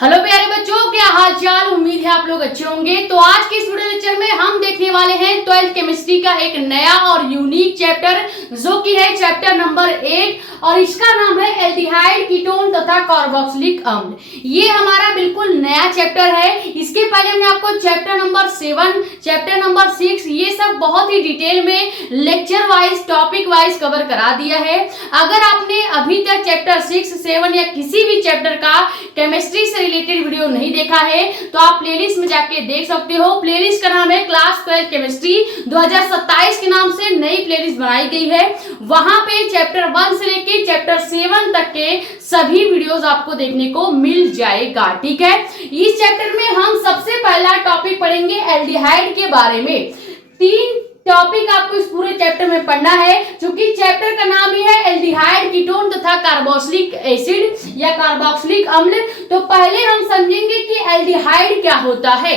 Hello प्यारे बच्चों, क्या हाल चाल। उम्मीद है आप लोग अच्छे होंगे। तो आज के इस वीडियो लेक्चर में हम देखने वाले हैं 12th केमिस्ट्री का एक नया और यूनिक चैप्टर, जो कि है चैप्टर नंबर 8 और इसका नाम है एल्डिहाइड, कीटोन तथा कार्बोक्सिलिक अम्ल। ये हमारा बिल्कुल नया चैप्टर है। इसके पहले हमने आपको चैप्टर नंबर 7, चैप्टर नंबर 6 ये सब बहुत ही डिटेल में lecture wise, topic wise cover करा दिया है। अगर आपने अभी तक चैप्टर 6, 7 या किसी भी चैप्टर का केमिस्ट्री से रिलेटेड वीडियो नहीं देखा है तो आप प्लेलिस्ट में जाके देख सकते हो। प्लेलिस्ट का नाम है क्लास 12 केमिस्ट्री 2027 के नाम से नई प्लेलिस्ट बनाई गई है। वहां पे चैप्टर 1 से लेके चैप्टर 7 तक के सभी वीडियोस आपको देखने को मिल जाएगा। ठीक है, इस चैप्टर में हम सबसे पहला टॉपिक पढ़ेंगे एल्डिहाइड के बारे में। 3 टॉपिक आपको इस पूरे चैप्टर में पढ़ना है, क्योंकि चैप्टर का नाम ही है एल्डिहाइड, कीटोन तथा कार्बोक्सिलिक एसिड या कार्बोक्सिलिक अम्ल। तो पहले हम समझेंगे कि एल्डिहाइड क्या होता है,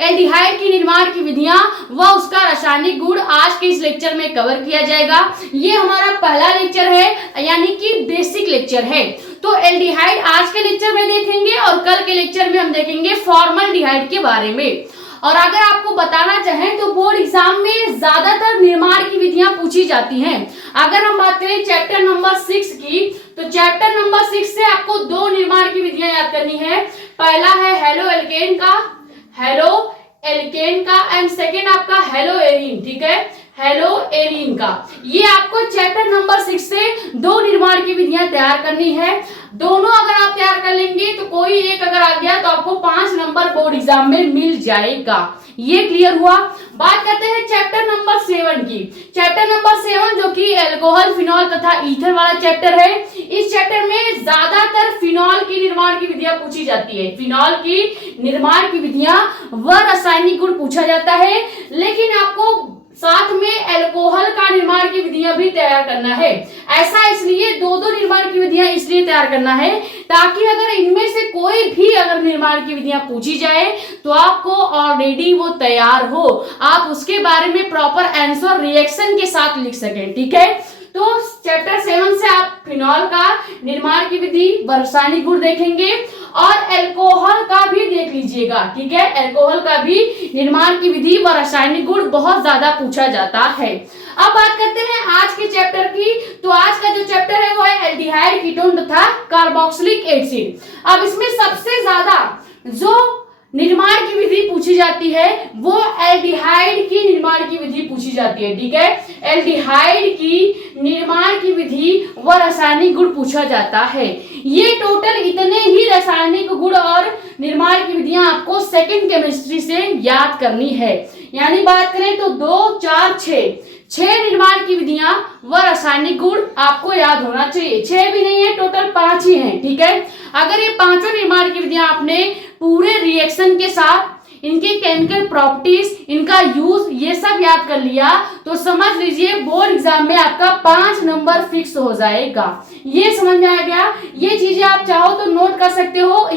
एल्डिहाइड की निर्माण की विधियां व उसका रासायनिक गुण आज के इस लेक्चर में कवर किया जाएगा। ये हमारा पहला लेक्चर है, यानी कि बेसिक लेक्चर है। तो एल्डिहाइड आज के लेक्चर में देखेंगे और कल के लेक्चर में हम देखेंगे फॉर्मल्डिहाइड के बारे में। और अगर आपको बताना चाहें तो बोर्ड एग्जाम में ज्यादातर निर्माण की विधियां पूछी जाती हैं। अगर हम बात करें चैप्टर नंबर 6 की, तो चैप्टर नंबर 6 से आपको 2 निर्माण की विधियां याद करनी है। पहला है हेलो एल्केन का एंड सेकेंड आपका हेलो एरीन। ठीक है, हेलो एरीन का। ये आपको चैप्टर नंबर 6 से 2 निर्माण की विधियां तैयार करनी है। दोनों अगर आप तैयार कर लेंगे तो कोई एक अगर आ गया तो आपको 5 नंबर बोर्ड एग्जाम में मिल जाएगा। ये क्लियर हुआ। बात करते हैं चैप्टर नंबर 7 की। चैप्टर नंबर 7 जो कि एल्कोहल, फिनॉल तथा ईथर वाला चैप्टर है। इस चैप्टर में ज्यादातर फिनॉल की निर्माण की विधियां पूछी जाती है। फिनॉल की निर्माण की विधियां व रासायनिक गुण पूछा जाता है, लेकिन आपको साथ में एल्कोहल का निर्माण की विधियां भी तैयार करना है। ऐसा इसलिए 2-2 निर्माण की विधियां इसलिए तैयार करना है ताकि अगर इनमें से कोई भी अगर निर्माण की विधियां पूछी जाए तो आपको ऑलरेडी वो तैयार हो, आप उसके बारे में प्रॉपर आंसर रिएक्शन के साथ लिख सकें। ठीक है, तो चैप्टर 7 से आप फिनॉल का निर्माण की विधि, रासायनिक गुण देखेंगे और एल्कोहल का भी देख लीजिएगा। ठीक है, एल्कोहल का भी निर्माण की विधि व रासायनिक गुण बहुत ज्यादा पूछा जाता है। अब बात करते हैं आज के चैप्टर की। तो आज का जो चैप्टर है वो है एल्डिहाइड, कीटोन तथा कार्बोक्सिलिक एसिड। अब इसमें सबसे ज्यादा जो निर्माण की विधि पूछी जाती है वो एल्डिहाइड की निर्माण की विधि पूछी जाती है। ठीक है, एल्डिहाइड की निर्माण की विधि व रासायनिक गुण पूछा जाता है। ये टोटल इतने ही रासायनिक गुण और निर्माण की विधियां आपको सेकंड केमिस्ट्री से याद करनी है। यानी बात करें तो 2, 4, 6 निर्माण की विधियां व रासायनिक गुण आपको याद होना चाहिए। 6 भी नहीं है, टोटल 5 ही हैं। ठीक है, अगर ये 5 निर्माण की विधियां आपने पूरे रिएक्शन के साथ इनके केमिकल प्रॉपर्टीज, इनका यूज, ये सब याद कर लिया तो समझ लीजिए बोर्ड एग्जाम में आपका 5 नंबर फिक्स हो जाएगा। ये समझ में आ गया। ये चीजें आप चाहो तो नोट कर सकते हो,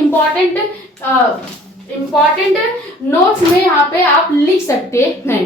इंपॉर्टेंट नोट्स में यहाँ पे आप लिख सकते हैं।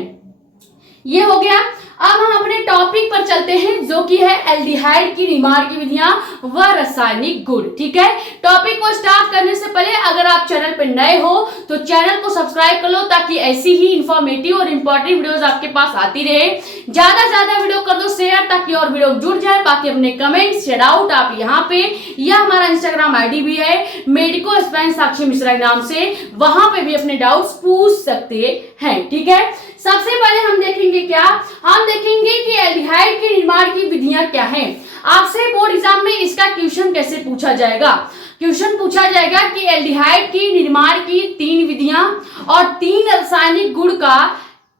ये हो गया। अब हम अपने टॉपिक पर चलते हैं जो कि है एल्डिहाइड की निर्माण की विधियां व रासायनिक गुण। ठीक है, टॉपिक को स्टार्ट करने से पहले अगर आप चैनल पर नए हो तो चैनल को सब्सक्राइब कर लो ताकि ऐसी ही इंफॉर्मेटिव और इंपॉर्टेंट वीडियोस आपके पास आती रहे। ज्यादा से ज्यादा वीडियो कर दो शेयर ताकि और वीडियो जुड़ जाए। बाकी अपने कमेंट शेयर आउट आप यहाँ पे, या हमारा इंस्टाग्राम आईडी भी है मेडिको स्पेन साक्षी मिश्रा के नाम से, वहां पे भी अपने डाउट्स पूछ सकते हैं। ठीक है, सबसे पहले हम देखेंगे क्या, हम देखेंगे कि एल्डिहाइड के निर्माण की विधियां क्या हैं। आपसे बोर्ड एग्जाम में इसका क्वेश्चन कैसे पूछा जाएगा। क्वेश्चन पूछा जाएगा कि एल्डिहाइड की निर्माण की 3 विधियां और 3 रासायनिक गुण का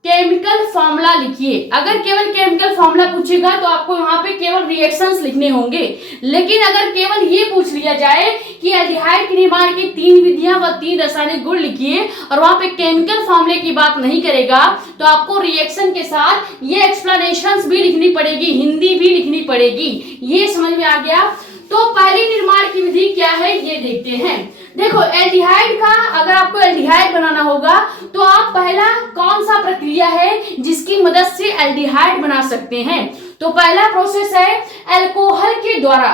केमिकल फॉर्मूला लिखिए। अगर केवल केमिकल फॉर्मूला पूछेगा तो आपको यहाँ पे केवल रिएक्शंस लिखने होंगे, लेकिन अगर केवल ये पूछ लिया जाए कि एल्डिहाइड के निर्माण की 3 विधियां व 3 रासायनिक गुण लिखिए और वहां पे केमिकल फॉर्मूले की बात नहीं करेगा तो आपको रिएक्शन के साथ ये एक्सप्लेनेशंस भी लिखनी पड़ेगी, हिंदी भी लिखनी पड़ेगी। ये समझ में आ गया। तो पहली निर्माण की विधि क्या है ये देखते हैं। देखो, एल्डिहाइड का अगर आपको एल्डिहाइड बनाना होगा तो आप पहला कौन सा प्रक्रिया है जिसकी मदद से एल्डिहाइड बना सकते हैं। तो पहला प्रोसेस है एल्कोहल के द्वारा।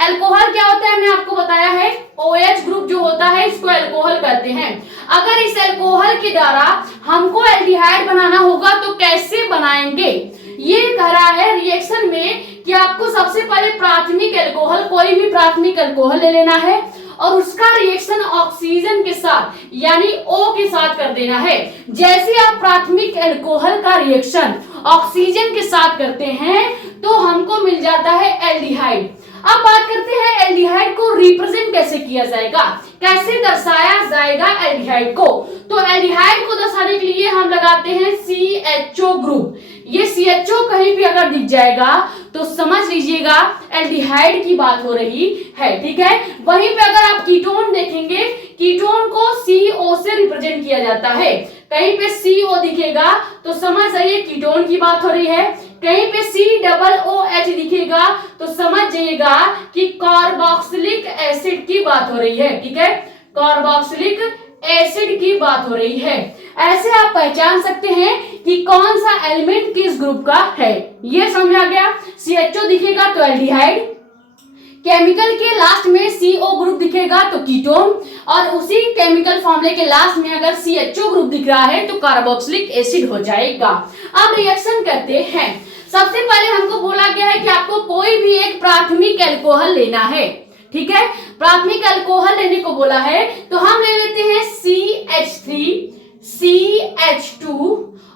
अल्कोहल क्या होता है हमने आपको बताया है, OH ग्रुप जो होता है इसको अगर इस अल्कोहल के द्वारा हमको एल्डिहाइड बनाना होगा तो कैसे बनाएंगे। ये कह रहा है रिएक्शन में कि आपको सबसे पहले प्राथमिक अल्कोहल, कोई भी प्राथमिक अल्कोहल ले लेना है और उसका रिएक्शन ऑक्सीजन के साथ यानी O के साथ कर देना है। जैसे आप प्राथमिक अल्कोहल का रिएक्शन ऑक्सीजन के साथ करते हैं तो हमको मिल जाता है एल्डिहाइड। अब बात करते हैं एल्डिहाइड को रिप्रेजेंट कैसे किया जाएगा, कैसे दर्शाया जाएगा एल्डिहाइड को। तो एल्डिहाइड को दर्शाने के लिए हम लगाते हैं CHO ग्रुप। ये CHO कहीं भी अगर दिख जाएगा तो समझ लीजिएगा एल्डिहाइड की बात हो रही है, ठीक है। वहीं पे अगर आप कीटोन देखेंगे, कीटोन को CO से रिप्रेजेंट किया जाता है। कहीं पे CO दिखेगा तो समझ जाइए कीटोन की बात हो रही है, कहीं पे COOH दिखेगा तो समझ जाइएगा कि कार्बोक्सिलिक एसिड की बात हो रही है, ठीक है, कार्बोक्सिलिक एसिड की बात हो रही है। ऐसे आप पहचान सकते हैं कि कौन सा एलिमेंट किस ग्रुप का है, ये समझ आ गया। CHO दिखेगा तो एल्डिहाइड, केमिकल के लास्ट में CO ग्रुप दिखेगा तो कीटोन, और उसी केमिकल फॉर्मूले के लास्ट में अगर CHO ग्रुप दिख रहा है तो कार्बोक्सिलिक एसिड हो जाएगा। अब रिएक्शन करते हैं। सबसे पहले हमको बोला गया है कि आपको कोई भी एक प्राथमिक अल्कोहल लेना है, ठीक है। प्राथमिक अल्कोहल लेने को बोला है तो हम ले लेते हैं CH3, CH2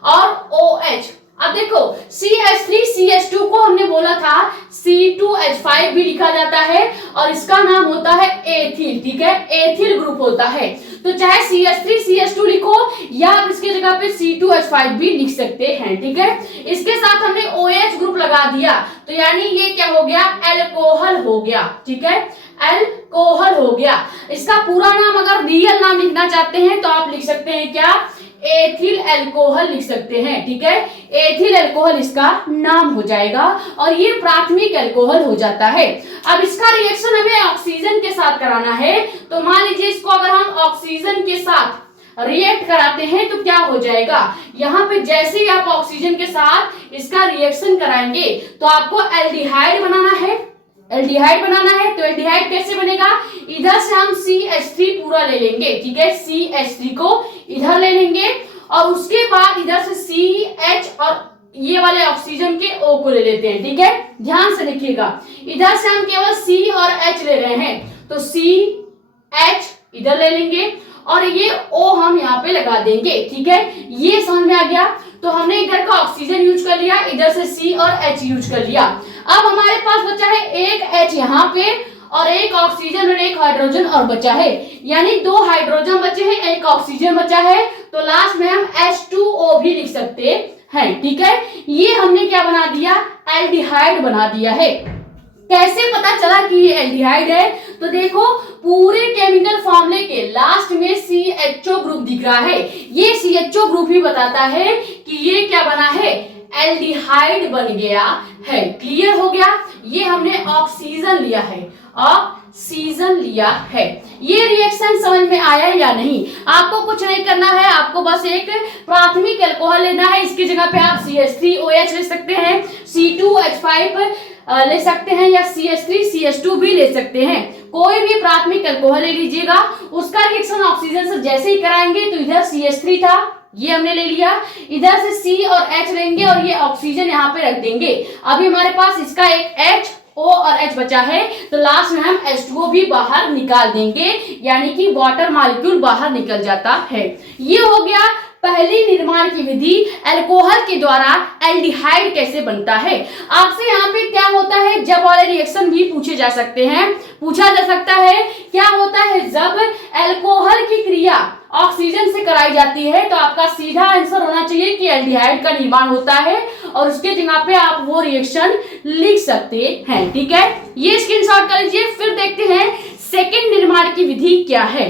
और OH। अब देखो CH3 CH2 को हमने बोला था C2H5 भी लिखा जाता है और इसका नाम होता है एथिल, ठीक है, एथिल ग्रुप होता है। तो चाहे CH3 CH2 लिखो या आप इसके जगह पे C2H5 भी लिख सकते हैं, ठीक है। इसके साथ हमने OH ग्रुप लगा दिया तो यानी ये क्या हो गया, अल्कोहल हो गया, ठीक है, अल्कोहल हो गया। इसका पूरा नाम अगर रियल नाम लिखना चाहते हैं तो आप लिख सकते हैं क्या, एथिल अल्कोहल लिख सकते हैं, ठीक है, एथिल अल्कोहल इसका नाम हो जाएगा और ये प्राथमिक अल्कोहल हो जाता है। अब इसका रिएक्शन हमें ऑक्सीजन के साथ कराना है तो मान लीजिए इसको अगर हम ऑक्सीजन के साथ रिएक्ट कराते हैं तो क्या हो जाएगा, यहाँ पे जैसे ही आप ऑक्सीजन के साथ इसका रिएक्शन कराएंगे तो आपको एल्डिहाइड बनाना है। एल्डिहाइड बनाना है तो एल्डिहाइड कैसे बनेगा, इधर से हम CH3 पूरा ले लेंगे, ठीक है, CH3 को इधर ले लेंगे और उसके बाद इधर से CH और ये वाले ऑक्सीजन के O को ले लेते हैं, ठीक है। ध्यान से देखिएगा, इधर से हम केवल C और H ले रहे हैं तो CH इधर ले लेंगे और ये O हम यहाँ पे लगा देंगे, ठीक है। ये समझ में आ गया। तो हमने इधर का ऑक्सीजन यूज कर लिया, इधर से C और H यूज कर लिया। अब हमारे पास बचा है एक H यहाँ पे और एक ऑक्सीजन और एक हाइड्रोजन और बचा है, यानी 2 हाइड्रोजन बचे हैं, एक ऑक्सीजन बचा है, तो लास्ट में हम H2O भी लिख सकते हैं, ठीक है। ये हमने क्या बना दिया, एल्डिहाइड बना दिया है। कैसे पता चला कि ये एल्डिहाइड है, तो देखो पूरे केमिकल फॉर्मूले के लास्ट में CHO ग्रुप दिख रहा है, ये CHO ग्रुप ही बताता है कि ये क्या बना है, एल्डिहाइड बन गया है। क्लियर हो गया, ये हमने ऑक्सीजन लिया है, ऑक्सीजन लिया है। ये रिएक्शन समझ में आया या नहीं, आपको कुछ नहीं करना है, आपको बस एक प्राथमिक अल्कोहल लेना है। इसकी जगह पे आप CH3OH ले सकते हैं, C2H5 ले सकते हैं या CH3 CH2 भी ले सकते हैं। कोई भी प्राथमिक अल्कोहल ले लीजिएगा, उसका रिएक्शन ऑक्सीजन से जैसे ही कराएंगे तो इधर CH3 था, ये हमने ले लिया, इधर से C और H लेंगे और ये ऑक्सीजन यहाँ पे रख देंगे। अभी हमारे पास इसका एक H O और H बचा है तो लास्ट में हम H2O भी बाहर निकाल देंगे, यानी कि वाटर मॉलिक्यूल बाहर निकल जाता है। ये हो गया पहली निर्माण की विधि, अल्कोहल के द्वारा एल्डिहाइड कैसे बनता है। आपसे यहाँ पे क्या होता है, जब वाले रिएक्शन भी पूछे जा सकते हैं, पूछा जा सकता है क्या होता है जब अल्कोहल की क्रिया ऑक्सीजन से कराई जाती है, तो आपका सीधा आंसर होना चाहिए कि एल्डिहाइड का निर्माण होता है और उसके जगह पे आप वो रिएक्शन लिख सकते हैं, ठीक है। ये स्क्रीनशॉट कर लीजिए। फिर देखते हैं सेकेंड निर्माण की विधि क्या है।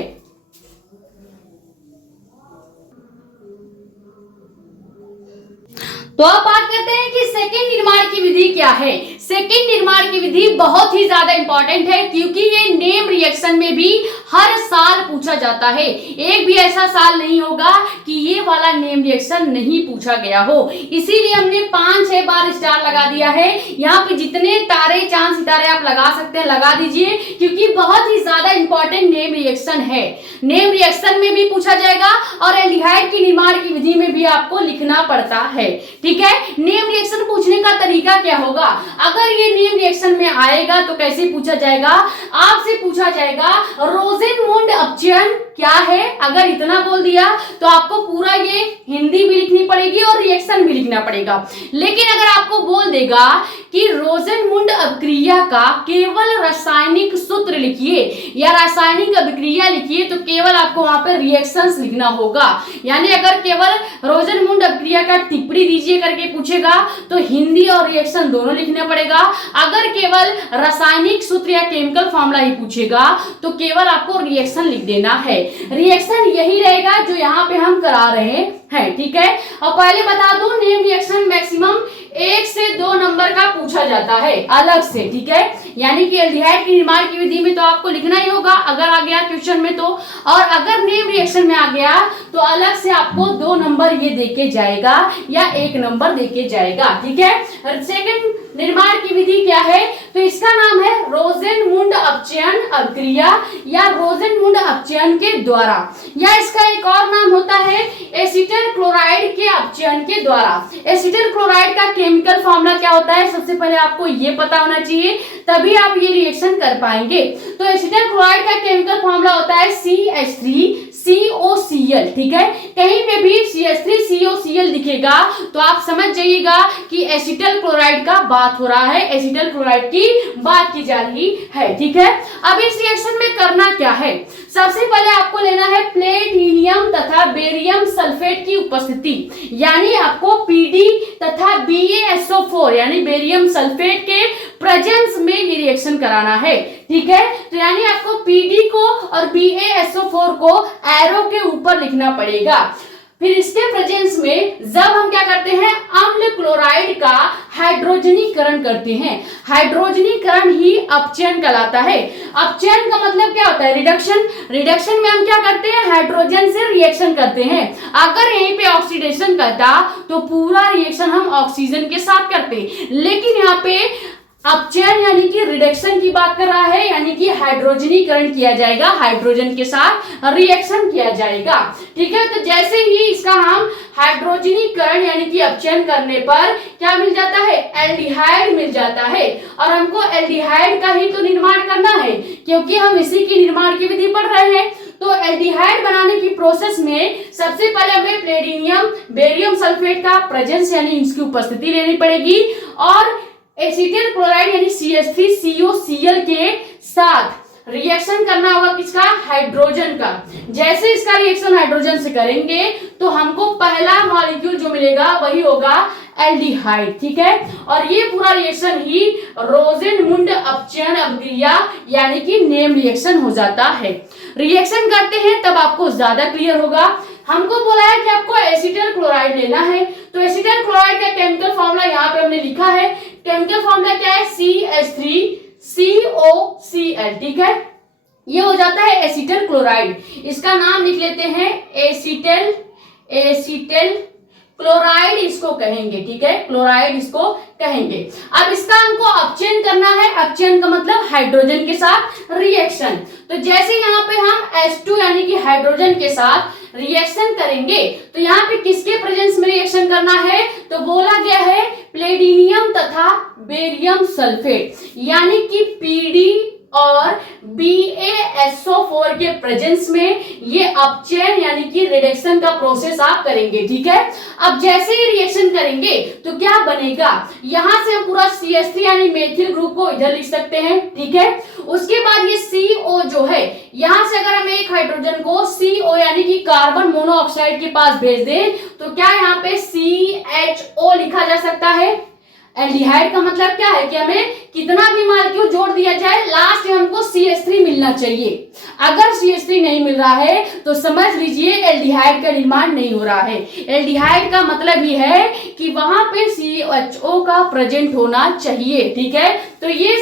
तो अब बात करते हैं कि सेकेंड निर्माण की विधि क्या है। सेकेंड निर्माण की विधि बहुत ही ज्यादा इंपॉर्टेंट है क्योंकि ये नेम रिएक्शन में भी हर साल पूछा जाता है। एक भी ऐसा साल नहीं होगा कि ये वाला नेम रिएक्शन नहीं पूछा गया हो, इसीलिए हमने 5-6 बार स्टार लगा दिया है। यहाँ पे जितने तारे चांद सितारे आप लगा सकते हैं लगा दीजिए, क्योंकि बहुत ही ज्यादा इंपॉर्टेंट नेम रिएक्शन है। नेम रिएक्शन में भी पूछा जाएगा और एल्डिहाइड की निर्माण की विधि में भी आपको लिखना पड़ता है। ठीक है, नेम रिएक्शन पूछने का तरीका क्या होगा, अगर ये नेम रिएक्शन में आएगा तो कैसे पूछा जाएगा, आपसे पूछा जाएगा रोजेनमुंड अपचयन क्या है। अगर इतना बोल दिया तो आपको पूरा ये हिंदी भी लिखनी पड़ेगी और रिएक्शन भी लिखना पड़ेगा। लेकिन अगर आपको बोल देगा कि रोजेनमुंड अभिक्रिया का केवल रासायनिक सूत्र लिखिए या रासायनिक अभिक्रिया लिखिए, तो केवल आपको वहां पर रिएक्शंस लिखना होगा। यानी अगर केवल रोजेनमुंड अभिक्रिया का टिप्पणी दीजिए करके पूछेगा तो हिंदी और रिएक्शन दोनों लिखना पड़ेगा। अगर केवल रासायनिक सूत्र या केमिकल फॉर्मूला ही पूछेगा तो केवल आपको रिएक्शन लिख देना है। रिएक्शन यही रहेगा जो यहाँ पे हम करा रहे हैं। ठीक है, और पहले बता दूं नेम रिएक्शन मैक्सिमम 1 से 2 नंबर का पूछा जाता है अलग से। ठीक है, यानी कि एल्डिहाइड की निर्माण की विधि में तो आपको लिखना ही होगा अगर आ गया क्वेश्चन में तो, और अगर नेम रिएक्शन में आ गया तो अलग से आपको 2 नंबर ये देके जाएगा या 1 नंबर देके जाएगा। ठीक है, सेकंड निर्माण की विधि क्या है, तो इसका नाम है रोजेनमुंड अपचयन अभिक्रिया या रोजेनमुंड अपचयन के द्वारा, या इसका एक और नाम होता है एसीटल क्लोराइड के अपचयन के द्वारा। एसीटल क्लोराइड का केमिकल फॉर्मूला क्या होता है, सबसे पहले आपको ये पता होना चाहिए, तभी आप ये रिएक्शन कर पाएंगे। तो एसीटल क्लोराइड का केमिकल फॉर्मूला होता है CH3COCl। ठीक है, कहीं पे भी CH3COCl दिखेगा तो आप समझ जाइएगा कि एसीटल क्लोराइड का बात हो रहा है, एसीटल क्लोराइड की बात की जा रही है। ठीक है, अब इस रिएक्शन में करना क्या है, सबसे पहले आपको लेना है प्लेटिनियम तथा बेरियम सल्फेट की उपस्थिति, यानी आपको PD तथा BaSO4 यानी बेरियम सल्फेट के प्रेजेंस में ये रिएक्शन कराना है। ठीक है, तो यानी आपको PD को और BaSO4 को एरो के ऊपर लिखना पड़ेगा। फिर इसके प्रेजेंस में जब हम क्या करते हैं, अम्ल क्लोराइड का हाइड्रोजनीकरण करते हैं। हाइड्रोजनीकरण ही अपचयन कहलाता है। अपचयन का मतलब क्या होता है, रिडक्शन। रिडक्शन में हम क्या करते हैं, हाइड्रोजन से रिएक्शन करते हैं। अगर यहीं पे ऑक्सीडेशन करता तो पूरा रिएक्शन हम ऑक्सीजन के साथ करते, लेकिन यहाँ पे अपचयन यानी कि रिडक्शन की बात कर रहा है, यानी कि हाइड्रोजनीकरण किया जाएगा, हाइड्रोजन के साथ रिएक्शन किया जाएगा। ठीक है, तो जैसे ही इसका हम हाइड्रोजनीकरण यानी कि अपचयन करने पर क्या मिल जाता है, एल्डिहाइड मिल जाता है। और हमको एल्डिहाइड का ही तो निर्माण करना है क्योंकि हम इसी की निर्माण की विधि पढ़ रहे हैं। तो एल्डिहाइड बनाने की प्रोसेस में सबसे पहले हमें प्लेटिनियम बेरियम सल्फेट का प्रेजेंस यानी इसकी उपस्थिति लेनी पड़ेगी और एसीटल क्लोराइड यानी CH3COCl के साथ रिएक्शन करना होगा किसका, हाइड्रोजन का। जैसे इसका रिएक्शन हाइड्रोजन से करेंगे तो हमको पहला मॉलिक्यूल जो मिलेगा वही होगा एल्डिहाइड। ठीक है, और ये पूरा रिएक्शन ही रोजेनमुंड अपचयन अभिक्रिया यानी कि नेम रिएक्शन हो जाता है। रिएक्शन करते हैं तब आपको ज्यादा क्लियर होगा। हमको बोला है कि आपको एसीटल क्लोराइड लेना है, तो एसीटल क्लोराइड का केमिकल फॉर्मूला यहाँ पे हमने लिखा है। केमिकल फॉर्मूला क्या है, CH3COCl। ठीक है, ये हो जाता है एसीटल क्लोराइड। इसका नाम लिख लेते हैं एसीटल क्लोराइड इसको कहेंगे। ठीक है, क्लोराइड इसको कहेंगे। अब इसका हमको अपचयन करना है। अपचयन का मतलब हाइड्रोजन के साथ रिएक्शन। तो जैसे यहाँ पे हम H2 यानी कि हाइड्रोजन के साथ रिएक्शन करेंगे तो यहाँ पे किसके प्रेजेंस में रिएक्शन करना है, तो बोला गया है प्लेटिनियम तथा बेरियम सल्फेट यानी कि PD और BaSO4 के प्रेजेंस में ये अपचयन यानी कि रिडक्शन का प्रोसेस आप करेंगे। ठीक है, अब जैसे ही रिएक्शन करेंगे तो क्या बनेगा, यहां से हम पूरा CH3 यानी मेथिल ग्रुप को इधर लिख सकते हैं। ठीक है, उसके बाद ये CO जो है, यहां से अगर हम एक हाइड्रोजन को CO यानी कि कार्बन मोनोऑक्साइड के पास भेज दें तो क्या यहाँ पे CHO लिखा जा सकता है। एल्डिहाइड का मतलब क्या है कि हमें कितना भी मॉलिक्यूल जोड़ दिया जाए लास्ट में हमको CH3 मिलना चाहिए। अगर CH3 नहीं मिल रहा है तो समझ लीजिए एल्डिहाइड का निर्माण नहीं हो रहा है। एल्डिहाइड का मतलब ही है कि वहां पे CHO का प्रेजेंट होना चाहिए। ठीक है, तो ये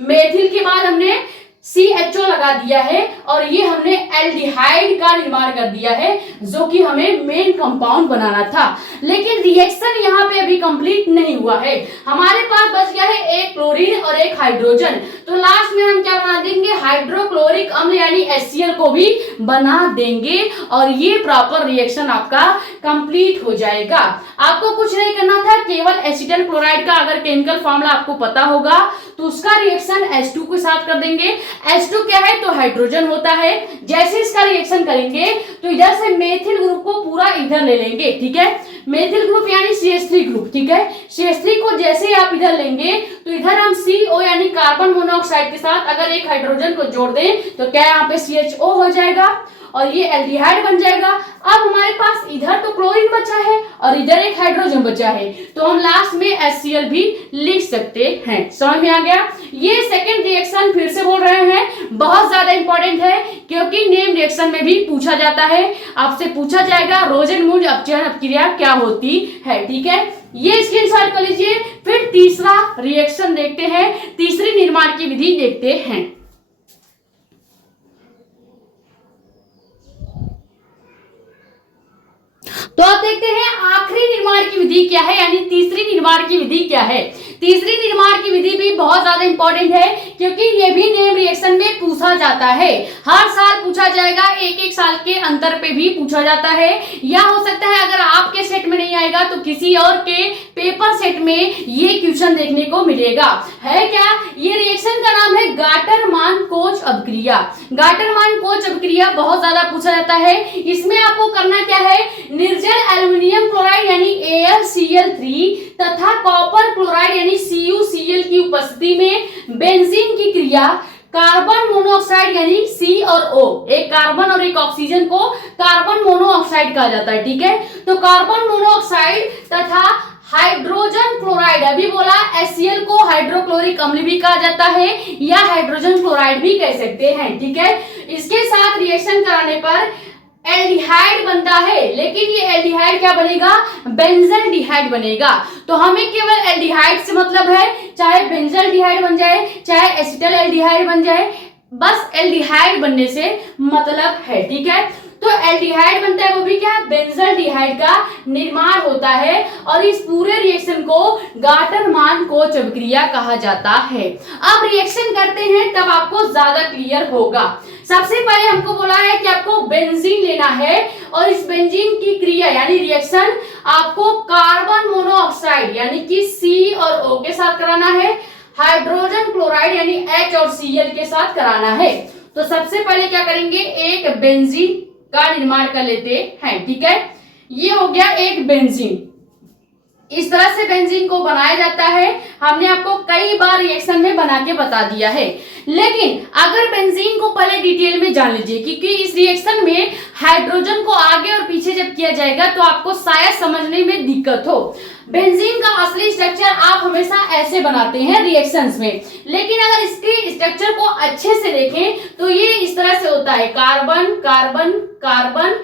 मेथिल के बाद हमने CHO लगा दिया है और ये हमने एल्डिहाइड का निर्माण कर दिया है जो कि हमें मेन कंपाउंड बनाना था। लेकिन रिएक्शन यहाँ पे अभी कंप्लीट नहीं हुआ है, हमारे पास बच गया है एक क्लोरीन और एक हाइड्रोजन। तो लास्ट में हम क्या बना देंगे, हाइड्रोक्लोरिक अम्ल यानी HCl को भी बना देंगे और ये प्रॉपर रिएक्शन आपका कंप्लीट हो जाएगा। आपको कुछ नहीं करना था, केवल एसिटल क्लोराइड का अगर केमिकल फॉर्मूला आपको पता होगा तो उसका रिएक्शन H2 के साथ कर देंगे। H2 क्या है तो हाइड्रोजन होता है। जैसे इसका रिएक्शन करेंगे तो इधर से मेथिल ग्रुप को पूरा इधर ले लेंगे, ठीक है। मेथिल ग्रुप यानी CH3 ग्रुप, ठीक है। CH3 को जैसे ही आप इधर लेंगे तो इधर हम CO यानी कार्बन मोनोऑक्साइड के साथ अगर एक हाइड्रोजन को जोड़ दें तो क्या यहाँ पे CHO हो जाएगा और ये एल्डिहाइड बन जाएगा। अब हमारे पास इधर तो क्लोरीन बचा है और इधर एक हाइड्रोजन बचा है, तो हम लास्ट में HCl भी लिख सकते हैं। समझ में आ गया। ये सेकेंड रिएक्शन फिर से बोल रहे हैं, बहुत ज्यादा इंपॉर्टेंट है क्योंकि नेम रिएक्शन में भी पूछा जाता है। आपसे पूछा जाएगा रोजेनमूल्य अपचयन अपक्रिया क्या होती है, ठीक है। ये स्क्रीनशॉट कर लीजिए। फिर तीसरा रिएक्शन देखते हैं, तीसरी निर्माण की विधि देखते हैं। तो अब देखते हैं आखिरी निर्माण की विधि क्या है, यानी तीसरी निर्माण की विधि क्या है। तीसरी निर्माण की विधि भी बहुत ज्यादा इंपॉर्टेंट है क्योंकि ये भी नेम रिएक्शन में पूछा जाता है। हर साल पूछा जाएगा, एक एक साल के अंतर पे भी पूछा जाता है, या हो सकता है अगर आपके सेट में नहीं आएगा तो किसी और के पेपर सेट में ये क्वेश्चन देखने को मिलेगा। है क्या, ये रिएक्शन का नाम है गाटर-मान-कोच अभिक्रिया। गाटर-मान-कोच अभिक्रिया बहुत ज्यादा पूछा जाता है। इसमें आपको करना क्या है, निर्जल एल्युमिनियम क्लोराइड यानी AlCl3 तथा कॉपर क्लोराइड यानी CuCl की उपस्थिति में बेंजीन की क्रिया कार्बन मोनोऑक्साइड यानी C और O, एक कार्बन और एक ऑक्सीजन को कार्बन मोनोऑक्साइड कहा जाता है, ठीक है। तो कार्बन मोनोऑक्साइड तथा हाइड्रोजन क्लोराइड, अभी बोला HCl को हाइड्रोक्लोरिक अम्ल भी कहा जाता है या हाइड्रोजन क्लोराइड भी कह सकते हैं, ठीक है। इसके साथ रिएक्शन कराने पर एल्डिहाइड बनता है, लेकिन ये एल्डिहाइड क्या बनेगा, बेंजल्डिहाइड बनेगा। तो हमें केवल एल्डिहाइड से मतलब है, चाहे बेंजल्डिहाइड बन जाए चाहे एसिटल एल्डिहाइड बन जाए, बस एल्डिहाइड बनने से मतलब है, ठीक है। तो एल्डिहाइड बनता है, वो भी क्या, बेंजल्डिहाइड का निर्माण होता है और इस पूरे रिएक्शन को गाटर-मान-कोच अभिक्रिया कहा जाता है। अब रिएक्शन करते हैं तब आपको ज्यादा क्लियर होगा। सबसे पहले हमको बोला है कि आपको बेंजीन लेना है और इस बेंजीन की क्रिया यानी रिएक्शन आपको कार्बन मोनोऑक्साइड यानी कि C और O के साथ कराना है, हाइड्रोजन क्लोराइड यानी H और Cl के साथ कराना है। तो सबसे पहले क्या करेंगे, एक बेंजीन का निर्माण कर लेते हैं, ठीक है। ये हो गया एक बेंजीन। इस तरह से बेंजीन को बनाया जाता है। हमने आपको कई बार रिएक्शन में बना के बता दिया है, लेकिन अगर बेंजीन को पहले डिटेल में जान लीजिए क्योंकि इस रिएक्शन में हाइड्रोजन को आगे और पीछे जब किया जाएगा तो आपको शायद समझने में दिक्कत हो। बेंजीन का असली स्ट्रक्चर आप हमेशा ऐसे बनाते हैं रिएक्शंस में, लेकिन अगर इसके स्ट्रक्चर को अच्छे से देखें तो ये इस तरह से होता है, कार्बन कार्बन कार्बन,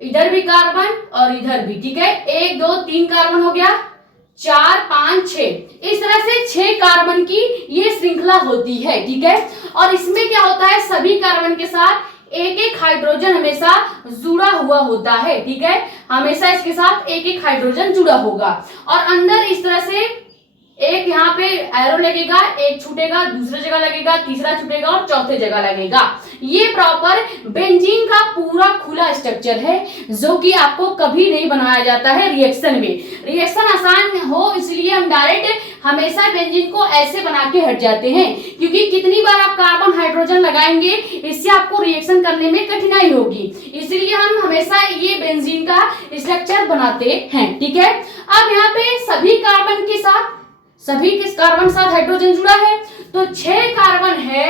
इधर भी कार्बन और इधर भी, ठीक है। 1 2 3 कार्बन हो गया, 4 5 6, इस तरह से 6 कार्बन की ये श्रृंखला होती है, ठीक है। और इसमें क्या होता है, सभी कार्बन के साथ एक एक हाइड्रोजन हमेशा जुड़ा हुआ होता है, ठीक है। हमेशा इसके साथ एक एक हाइड्रोजन जुड़ा होगा और अंदर इस तरह से एक यहाँ पे एरो लगेगा, एक छूटेगा, दूसरे जगह लगेगा, तीसरा छूटेगा और चौथे जगह लगेगा। ये प्रॉपर बेंजीन का पूरा खुला स्ट्रक्चर है जो कि आपको कभी नहीं बनाया जाता है रिएक्शन में। रिएक्शन आसान हो इसलिए हम डायरेक्ट हमेशा बेंजीन को ऐसे बना के हट जाते हैं, क्योंकि कितनी बार आप कार्बन हाइड्रोजन लगाएंगे इससे आपको रिएक्शन करने में कठिनाई होगी, इसलिए हम हमेशा ये बेंजीन का स्ट्रक्चर बनाते हैं, ठीक है। अब यहाँ पे सभी कार्बन के साथ हाइड्रोजन जुड़ा है, तो 6 कार्बन है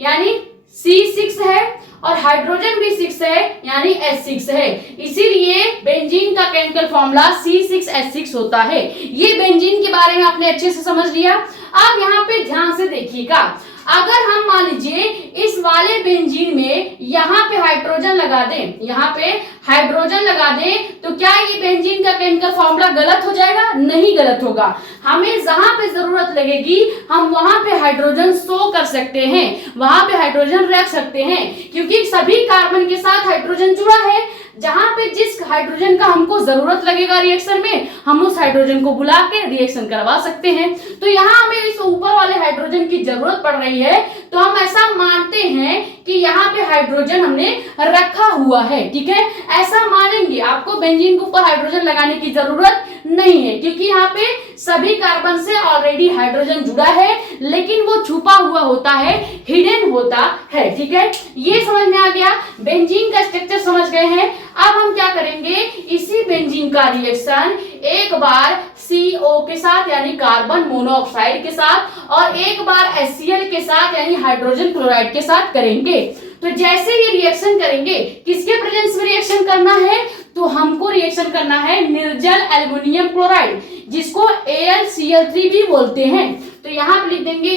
यानी C6 है और हाइड्रोजन भी 6 है यानी H6 है, इसीलिए बेंजीन का केमिकल फॉर्मूला C6H6 होता है। ये बेंजीन के बारे में आपने अच्छे से समझ लिया। अब यहाँ पे ध्यान से देखिएगा, अगर हम मान लीजिए इस वाले बेंजीन में यहाँ पे हाइड्रोजन लगा दें, यहाँ पे हाइड्रोजन लगा दें, तो क्या ये बेंजीन का केमिकल फॉर्मूला गलत हो जाएगा? नहीं गलत होगा। हमें जहां पे जरूरत लगेगी हम वहां पे हाइड्रोजन शो कर सकते हैं, वहां पे हाइड्रोजन रख सकते हैं, क्योंकि सभी कार्बन के साथ हाइड्रोजन जुड़ा है। जहां पे जिस हाइड्रोजन का हमको जरूरत लगेगा रिएक्शन में, हम उस हाइड्रोजन को बुला के रिएक्शन करवा सकते हैं। तो यहाँ हमें इस ऊपर वाले हाइड्रोजन की जरूरत पड़ रही है, तो हम ऐसा मानते हैं कि यहाँ पे हाइड्रोजन हमने रखा हुआ है, ठीक है, ऐसा मानेंगे। आपको बेंजीन के ऊपर हाइड्रोजन लगाने की जरूरत नहीं है, क्योंकि यहाँ पे सभी कार्बन से ऑलरेडी हाइड्रोजन जुड़ा है, लेकिन वो छुपा हुआ होता है, हिडन होता है, ठीक है। ये समझ में आ गया, बेंजीन का स्ट्रक्चर समझ गए हैं। अब हम क्या करेंगे, इसी बेंजीन का रिएक्शन एक बार CO के साथ यानी कार्बन मोनोऑक्साइड के साथ, और एक बार HCl के साथ यानी हाइड्रोजन क्लोराइड के साथ करेंगे। तो जैसे ये रिएक्शन करेंगे, किसके प्रेजेंस में रिएक्शन करना है, तो हमको रिएक्शन करना है निर्जल एल्युमिनियम क्लोराइड, जिसको AlCl3 भी बोलते हैं। तो यहाँ पे लिख देंगे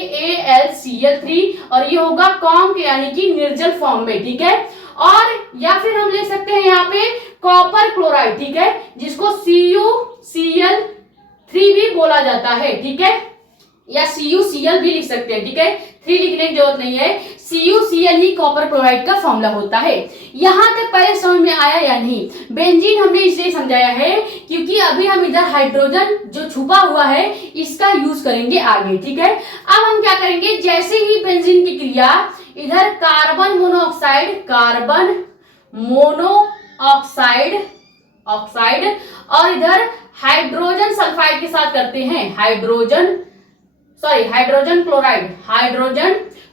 AlCl3, और ये होगा कॉम्प यानी कि निर्जल फॉर्म में, ठीक है। और या फिर हम ले सकते हैं यहाँ पे कॉपर क्लोराइड, ठीक है, जिसको CuCl3 भी बोला जाता है, ठीक है, या CuCl भी लिख सकते हैं, ठीक है, 3 लिखने की जरूरत नहीं है, CuCl ही कॉपर क्लोराइड का फॉर्मूला होता है। यहां तक पहले समझ में आया या नहीं? बेंजीन हमने इसलिए समझाया है क्योंकि अभी हम इधर हाइड्रोजन जो छुपा हुआ है इसका यूज करेंगे आगे, ठीक है। अब हम क्या करेंगे, जैसे ही बेंजीन की क्रिया इधर कार्बन मोनोऑक्साइड और इधर हाइड्रोजन सल्फाइड के साथ करते हैं, हाइड्रोजन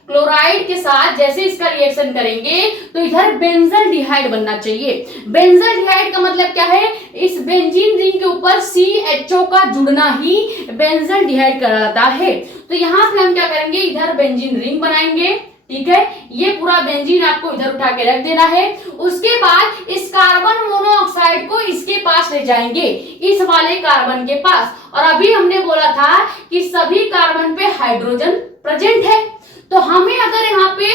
क्लोराइड के साथ जैसे इसका रिएक्शन करेंगे तो इधर बेंजल्डिहाइड बनना चाहिए। बेंजल्डिहाइड का मतलब क्या है, इस बेंजीन रिंग के ऊपर CHO का जुड़ना ही बेंजल्डिहाइड कहलाता है। तो यहाँ पे हम क्या करेंगे, इधर बेंजीन रिंग बनाएंगे, ठीक है, ये पूरा बेंजीन आपको इधर उठा के रख देना है। उसके बाद इस कार्बन मोनोऑक्साइड को इसके पास ले जाएंगे, इस वाले कार्बन के पास। और अभी हमने बोला था कि सभी कार्बन पे हाइड्रोजन प्रेजेंट है, तो हमें अगर यहाँ पे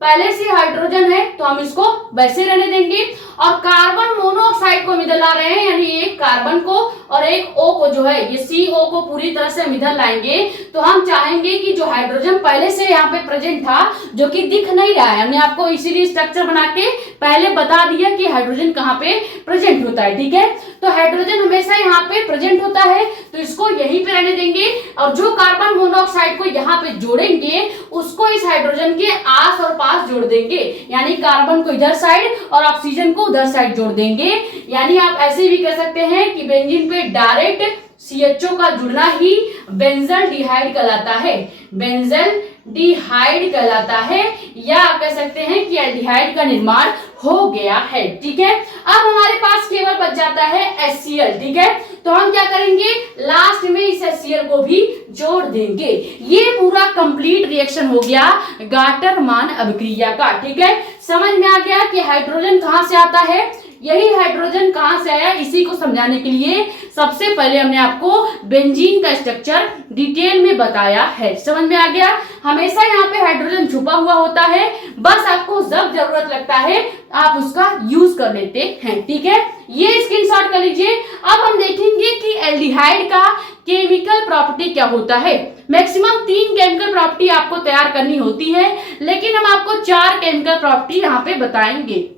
पहले से हाइड्रोजन है तो हम इसको वैसे रहने देंगे, और कार्बन मोनोऑक्साइड को हम इधर ला रहे हैं, यानी एक कार्बन को और एक O को जो है ये CO को पूरी तरह से हम इधर लाएंगे। तो हम चाहेंगे कि जो हाइड्रोजन पहले से यहाँ पे प्रेजेंट था, जो कि दिख नहीं रहा है, हमने आपको इसीलिए स्ट्रक्चर बना के पहले बता दिया कि हाइड्रोजन कहाँ पे प्रेजेंट होता है, ठीक है। तो हाइड्रोजन हमेशा यहाँ पे प्रेजेंट होता है, तो इसको यहीं पे रहने देंगे, और जो कार्बन मोनोऑक्साइड को यहाँ पे जोड़ेंगे उसको इस हाइड्रोजन के आस और पास जोड़ देंगे, यानी कार्बन को इधर साइड और ऑक्सीजन को उधर साइड जोड़ देंगे। यानी आप ऐसे भी कह सकते हैं कि बेंजीन पे डायरेक्ट CHO का जुड़ना ही बेंजल्डिहाइड कहलाता है, बेंजल्डिहाइड कहलाता है, या आप कह सकते हैं कि एल्डिहाइड का निर्माण हो गया है, ठीक है। अब हमारे पास केवल बच जाता है HCl, ठीक है। तो हम क्या करेंगे, लास्ट में इस HCl को भी जोड़ देंगे। ये पूरा कंप्लीट रिएक्शन हो गया गाटर-मान अभिक्रिया का, ठीक है। समझ में आ गया कि हाइड्रोजन कहां से आता है, यही हाइड्रोजन कहां से आया, इसी को समझाने के लिए सबसे पहले हमने आपको बेंजीन का स्ट्रक्चर डिटेल में बताया है। समझ में आ गया, हमेशा यहाँ पे हाइड्रोजन छुपा हुआ होता है, बस आपको जब जरूरत लगता है आप उसका यूज कर लेते हैं, ठीक है। ये स्क्रीनशॉट कर लीजिए। अब हम देखेंगे कि एल्डिहाइड का केमिकल प्रॉपर्टी क्या होता है। मैक्सिमम 3 केमिकल प्रॉपर्टी आपको तैयार करनी होती है, लेकिन हम आपको 4 केमिकल प्रॉपर्टी यहाँ पे बताएंगे।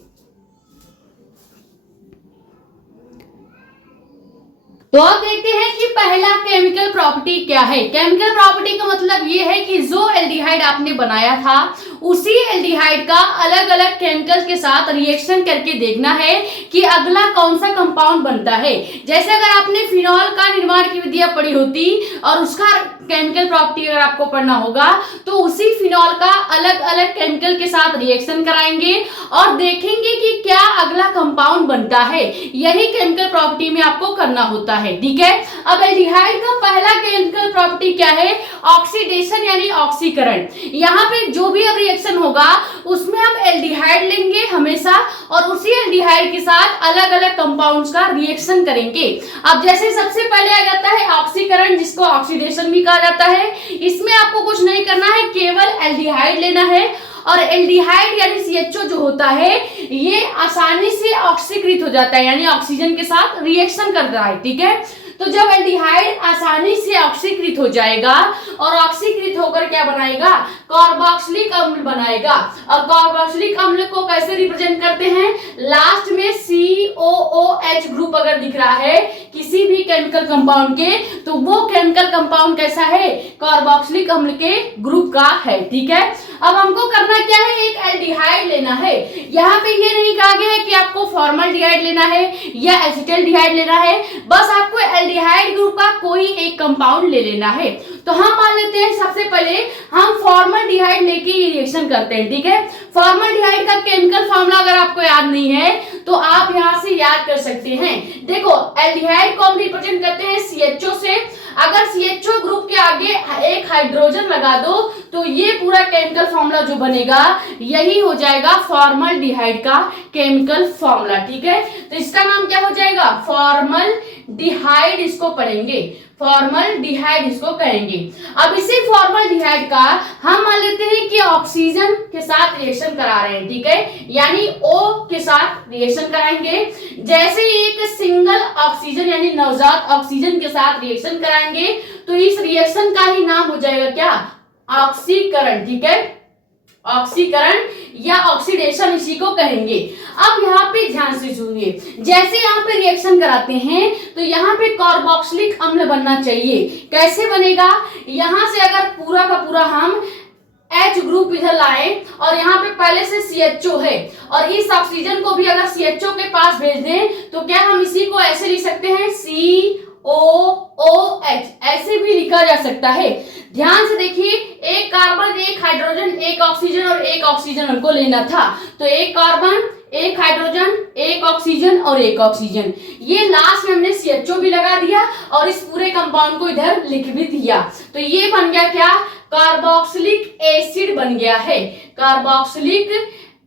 तो अब देखते हैं कि पहला केमिकल प्रॉपर्टी क्या है। केमिकल प्रॉपर्टी का मतलब ये है कि जो एल्डिहाइड आपने बनाया था उसी एल्डिहाइड का अलग अलग केमिकल के साथ रिएक्शन करके देखना है कि अगला कौन सा कंपाउंड बनता है। जैसे अगर आपने फिनॉल का निर्माण की विधियां पढ़ी होती और उसका केमिकल प्रॉपर्टी अगर आपको पढ़ना होगा तो उसी फिनॉल का अलग अलग केमिकल के साथ रिएक्शन कराएंगे और देखेंगे कि क्या अगला कंपाउंड बनता है। यही केमिकल प्रॉपर्टी में आपको करना होता है, ठीक है। अब एल्डिहाइड का पहला केमिकल प्रॉपर्टी क्या है, ऑक्सीडेशन यानी ऑक्सीकरण। यहाँ पे जो भी अब रिएक्शन होगा उसमें हम एल्डिहाइड लेंगे हमेशा और उसी एल्डिहाइड के साथ अलग अलग कंपाउंड्स का रिएक्शन करेंगे। अब जैसे सबसे पहले आ जाता है ऑक्सीकरण, जिसको ऑक्सीडेशन भी कहा जाता है। इसमें आपको कुछ नहीं करना है, केवल एल्डिहाइड लेना है और एल्डिहाइड यानी CHO जो होता है ये आसानी से ऑक्सीकृत हो जाता है, यानी ऑक्सीजन के साथ रिएक्शन कर रहा है, ठीक है। तो जब एल्डिहाइड आसानी से ऑक्सीकृत हो जाएगा और ऑक्सीकृत होकर क्या बनाएगा, कार्बोक्सिलिक अम्ल बनाएगा। और कार्बोक्सिलिक अम्ल को कैसे रिप्रेजेंट करते हैं, लास्ट में COOH ग्रुप अगर दिख रहा है किसी भी केमिकल कंपाउंड के, तो वो केमिकल कंपाउंड कैसा है, कार्बोक्सिलिक अम्ल के ग्रुप का है। ठीक है, अब हमको करना क्या है, एक एल्डिहाइड लेना है। यहाँ पे ये नहीं कहा गया है कि आपको फॉर्मल्डिहाइड लेना है या एसिटल्डिहाइड लेना है, बस आपको एल्डिहाइड ग्रुप का कोई एक कंपाउंड ले लेना है। तो हम मान लेते हैं सबसे पहले हम फॉर्मल्डिहाइड लेके ये रिएक्शन करते हैं। ठीक है, फॉर्मल्डिहाइड का केमिकल फॉर्मूला अगर आपको याद नहीं है तो आप यहाँ से याद कर सकते हैं। देखो, एल्डिहाइड को हम रिप्रेजेंट करते हैं CHO से। अगर CHO ग्रुप के आगे एक हाइड्रोजन लगा दो तो ये पूरा केमिकल फॉर्मूला जो बनेगा यही हो जाएगा फॉर्मल्डिहाइड का केमिकल फॉर्मूला। ठीक है, तो इसका नाम क्या हो जाएगा, फॉर्मल्डिहाइड इसको पढ़ेंगे, फॉर्मल्डिहाइड इसको कहेंगे। अब इसी फॉर्मल्डिहाइड का हम मान लेते हैं कि ऑक्सीजन के साथ रिएक्शन करा रहे हैं। ठीक है, यानी O के साथ रिएक्शन कराएंगे। जैसे ही एक सिंगल ऑक्सीजन यानी नवजात ऑक्सीजन के साथ रिएक्शन कराएंगे तो इस रिएक्शन का ही नाम हो जाएगा क्या, ऑक्सीकरण। ठीक है, ऑक्सीकरण या ऑक्सीडेशन इसी को कहेंगे। अब यहाँ पे ध्यान से सुनिए, जैसे यहाँ पे रिएक्शन कराते हैं तो यहाँ पे कार्बोक्सिलिक अम्ल बनना चाहिए। कैसे बनेगा, यहाँ से अगर पूरा का पूरा हम H ग्रुप इधर लाए और यहाँ पे पहले से CHO है और इस ऑक्सीजन को भी अगर CHO के पास भेज दें तो क्या हम इसी को ऐसे लिख सकते हैं, COOH, ऐसे भी लिखा जा सकता है। ध्यान से देखिए, एक कार्बन, एक हाइड्रोजन, एक ऑक्सीजन और एक ऑक्सीजन हमको लेना था, तो एक कार्बन, एक हाइड्रोजन, एक ऑक्सीजन और एक ऑक्सीजन, ये लास्ट में हमने CHO भी लगा दिया और इस पूरे कंपाउंड को इधर लिख भी दिया। तो ये बन गया क्या, कार्बोक्सिलिक एसिड बन गया है, कार्बोक्सिलिक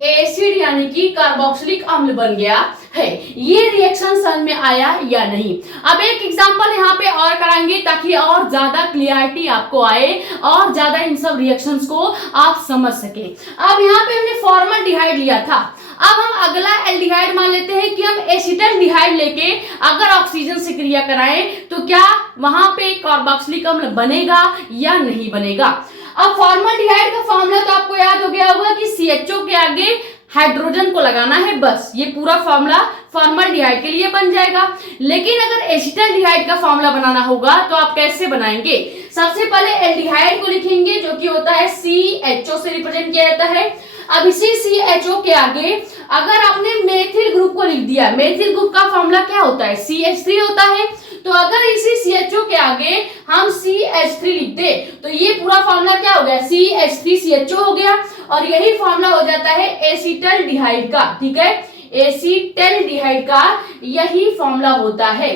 एसिड यानी कि कार्बोक्सिलिक अम्ल बन गया है। ये रिएक्शन समझ में आया या नहीं। अब एक एग्जांपल यहाँ पे और कराएंगे ताकि और ज्यादा क्लियरिटी आपको आए और ज्यादा इन सब रिएक्शंस को आप समझ सके। अब यहाँ पे हमने फॉर्मल्डिहाइड लिया था, अब हम अगला एल्डिहाइड मान लेते हैं कि हम एसिटल्डिहाइड लेके अगर ऑक्सीजन से क्रिया कराएं तो क्या वहां पे कार्बोक्सिलिक अम्ल बनेगा या नहीं बनेगा। अब फॉर्मल्डिहाइड का फॉर्मूला तो आपको याद हो गया होगा कि CHO के आगे हाइड्रोजन को लगाना है, बस ये पूरा फॉर्मूला फॉर्मल्डिहाइड के लिए बन जाएगा। लेकिन अगर एसिटल्डिहाइड का फॉर्मूला बनाना होगा तो आप कैसे बनाएंगे, सबसे पहले एल्डिहाइड को लिखेंगे जो कि होता है CHO से रिप्रेजेंट किया जाता है। अब इसी CHO के आगे अगर आपने मेथिल ग्रुप को लिख दिया, मेथिल ग्रुप का फॉर्मूला क्या होता है, CH3 होता है, तो अगर इसी CHO के आगे हम CH3 लिख दे तो ये पूरा फॉर्मूला क्या हो गया, CH3CHO हो गया और यही फॉर्मूला हो जाता है एसिटल्डिहाइड का। ठीक है, एसिटल्डिहाइड का यही फॉर्मूला होता है,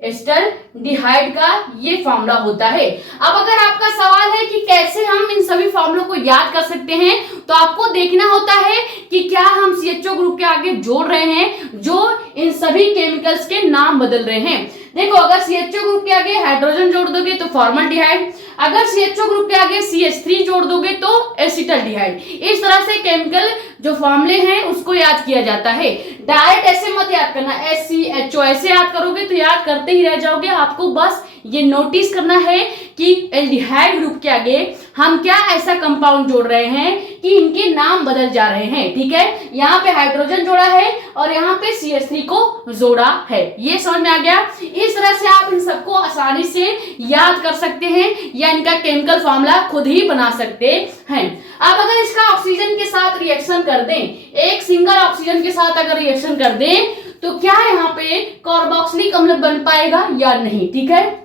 एसिटल्डिहाइड का ये फॉर्मूला होता है। अब अगर आपका सवाल है कि कैसे हम इन सभी फॉर्मूलों को याद कर सकते हैं, तो आपको देखना होता है कि क्या हम CHO ग्रुप के आगे जोड़ रहे हैं जो इन सभी केमिकल्स के नाम बदल रहे हैं। देखो, अगर CHO ग्रुप के आगे हाइड्रोजन जोड़ दोगे तो फॉर्मल्डिहाइड, अगर CHO ग्रुप के आगे CH3 जोड़ दोगे तो एसिटल्डिहाइड। इस तरह से केमिकल जो फॉर्मूले हैं उसको याद किया जाता है। डायरेक्ट ऐसे मत याद करना, SCHO ऐसे याद करोगे तो याद करते ही रह जाओगे। आपको बस ये नोटिस करना है कि एल्डिहाइड ग्रुप के आगे हम क्या ऐसा कंपाउंड जोड़ रहे हैं कि इनके नाम बदल जा रहे हैं। ठीक है, यहाँ पे हाइड्रोजन जोड़ा है और यहाँ पे CH3 को जोड़ा है। ये समझ में आ गया। इस तरह से आप इन सबको आसानी से याद कर सकते हैं या इनका केमिकल फॉर्मूला खुद ही बना सकते हैं। अब अगर इसका ऑक्सीजन के साथ रिएक्शन कर दें, एक सिंगल ऑक्सीजन के साथ अगर रिएक्शन कर दें तो क्या यहाँ पे कार्बोक्सिलिक अम्ल बन पाएगा या नहीं। ठीक है,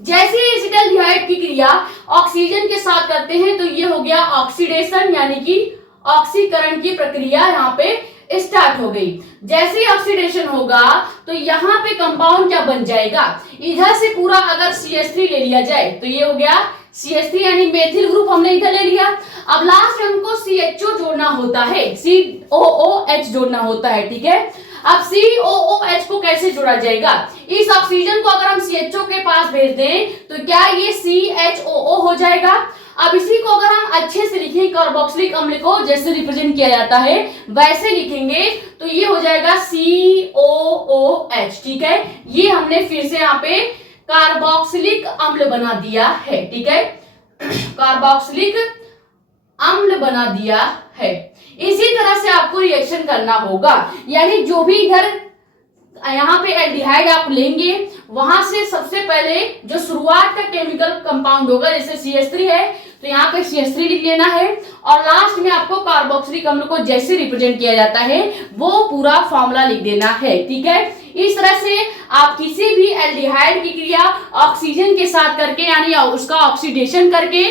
जैसे एसिटल्डिहाइड की क्रिया ऑक्सीजन के साथ करते हैं तो ये हो गया ऑक्सीडेशन यानी कि ऑक्सीकरण की प्रक्रिया यहाँ पे स्टार्ट हो गई। जैसे ही ऑक्सीडेशन होगा तो यहाँ पे कंपाउंड क्या बन जाएगा, इधर से पूरा अगर CH3 ले लिया जाए तो ये हो गया CH3 यानी मेथिल ग्रुप हमने इधर ले लिया। अब लास्ट में हमको CHO जोड़ना होता है, COOH जोड़ना होता है। ठीक है, अब COOH को कैसे जोड़ा जाएगा, इस ऑक्सीजन को अगर हम CHO के पास भेज दें तो क्या ये CHOO हो जाएगा। अब इसी को अगर हम अच्छे से लिखें कार्बोक्सिलिक अम्ल को जैसे रिप्रेजेंट किया जाता है वैसे लिखेंगे तो ये हो जाएगा COOH, ठीक है। ये हमने फिर से यहाँ पे कार्बोक्सिलिक अम्ल बना दिया है, ठीक है, कार्बोक्सिलिक अम्ल बना दिया है। इसी तरह से आपको रिएक्शन करना होगा, यानी जो भी इधर यहाँ पे एल्डिहाइड आप लेंगे वहां से सबसे पहले जो शुरुआत का केमिकल कंपाउंड होगा, जैसे CH3 है तो यहाँ पे CH3 लिख लेना है और लास्ट में आपको कार्बोक्सिलिक अम्ल को जैसे रिप्रेजेंट किया जाता है वो पूरा फॉर्मूला लिख देना है, ठीक है। इस तरह से आप किसी भी एल्डिहाइड की क्रिया ऑक्सीजन के साथ करके यानी उसका ऑक्सीडेशन करके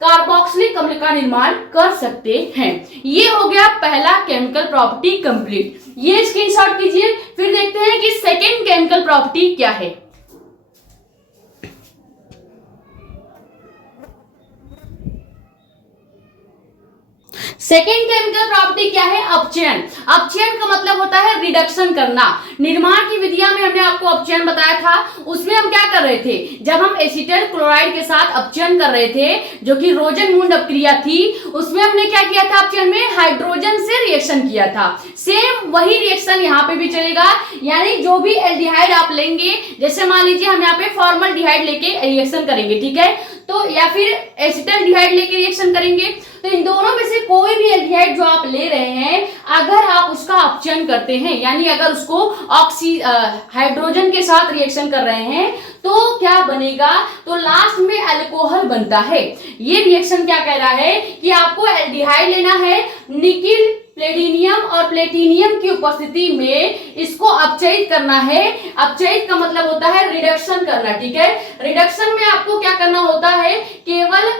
कार्बोक्सिलिक अम्ल का निर्माण कर सकते हैं। ये हो गया पहला केमिकल प्रॉपर्टी कंप्लीट। ये स्क्रीनशॉट कीजिए, फिर देखते हैं कि सेकेंड केमिकल प्रॉपर्टी क्या है। सेकेंड केमिकल प्रॉपर्टी क्या है? अपचयन। अपचयन का मतलब होता है रिडक्शन करना। निर्माण की विधियां में हमने आपको अपचयन बताया था, उसमें हम क्या कर रहे थे, जब हम एसीटल क्लोराइड के साथ अपचयन कर रहे थे जो कि रोजनमूंड अपक्रिया थी, उसमें हमने क्या किया था, अपचयन में हाइड्रोजन से रिएक्शन किया था। सेम वही रिएक्शन यहाँ पे भी चलेगा, यानी जो भी एल्डिहाइड आप लेंगे, जैसे मान लीजिए हम यहाँ पे फॉर्मल्डिहाइड लेके रिएक्शन करेंगे, ठीक है, तो या फिर एसिटल्डिहाइड लेके रिएक्शन करेंगे, तो इन दोनों में से कोई भी एल्डिहाइड जो आप ले रहे हैं, अगर आप उसका अपचयन करते हैं, यानी अगर उसको हाइड्रोजन के साथ रिएक्शन कर रहे हैं, तो क्या बनेगा, तो लास्ट में अल्कोहल बनता है। ये रिएक्शन क्या कह रहा है कि आपको एल्डिहाइड लेना है, निकिल, प्लेटिनियम और प्लेटिनियम की उपस्थिति में इसको अपचयित करना है। अपचयित का मतलब होता है रिडक्शन करना, ठीक है। रिडक्शन में आपको क्या करना होता है, केवल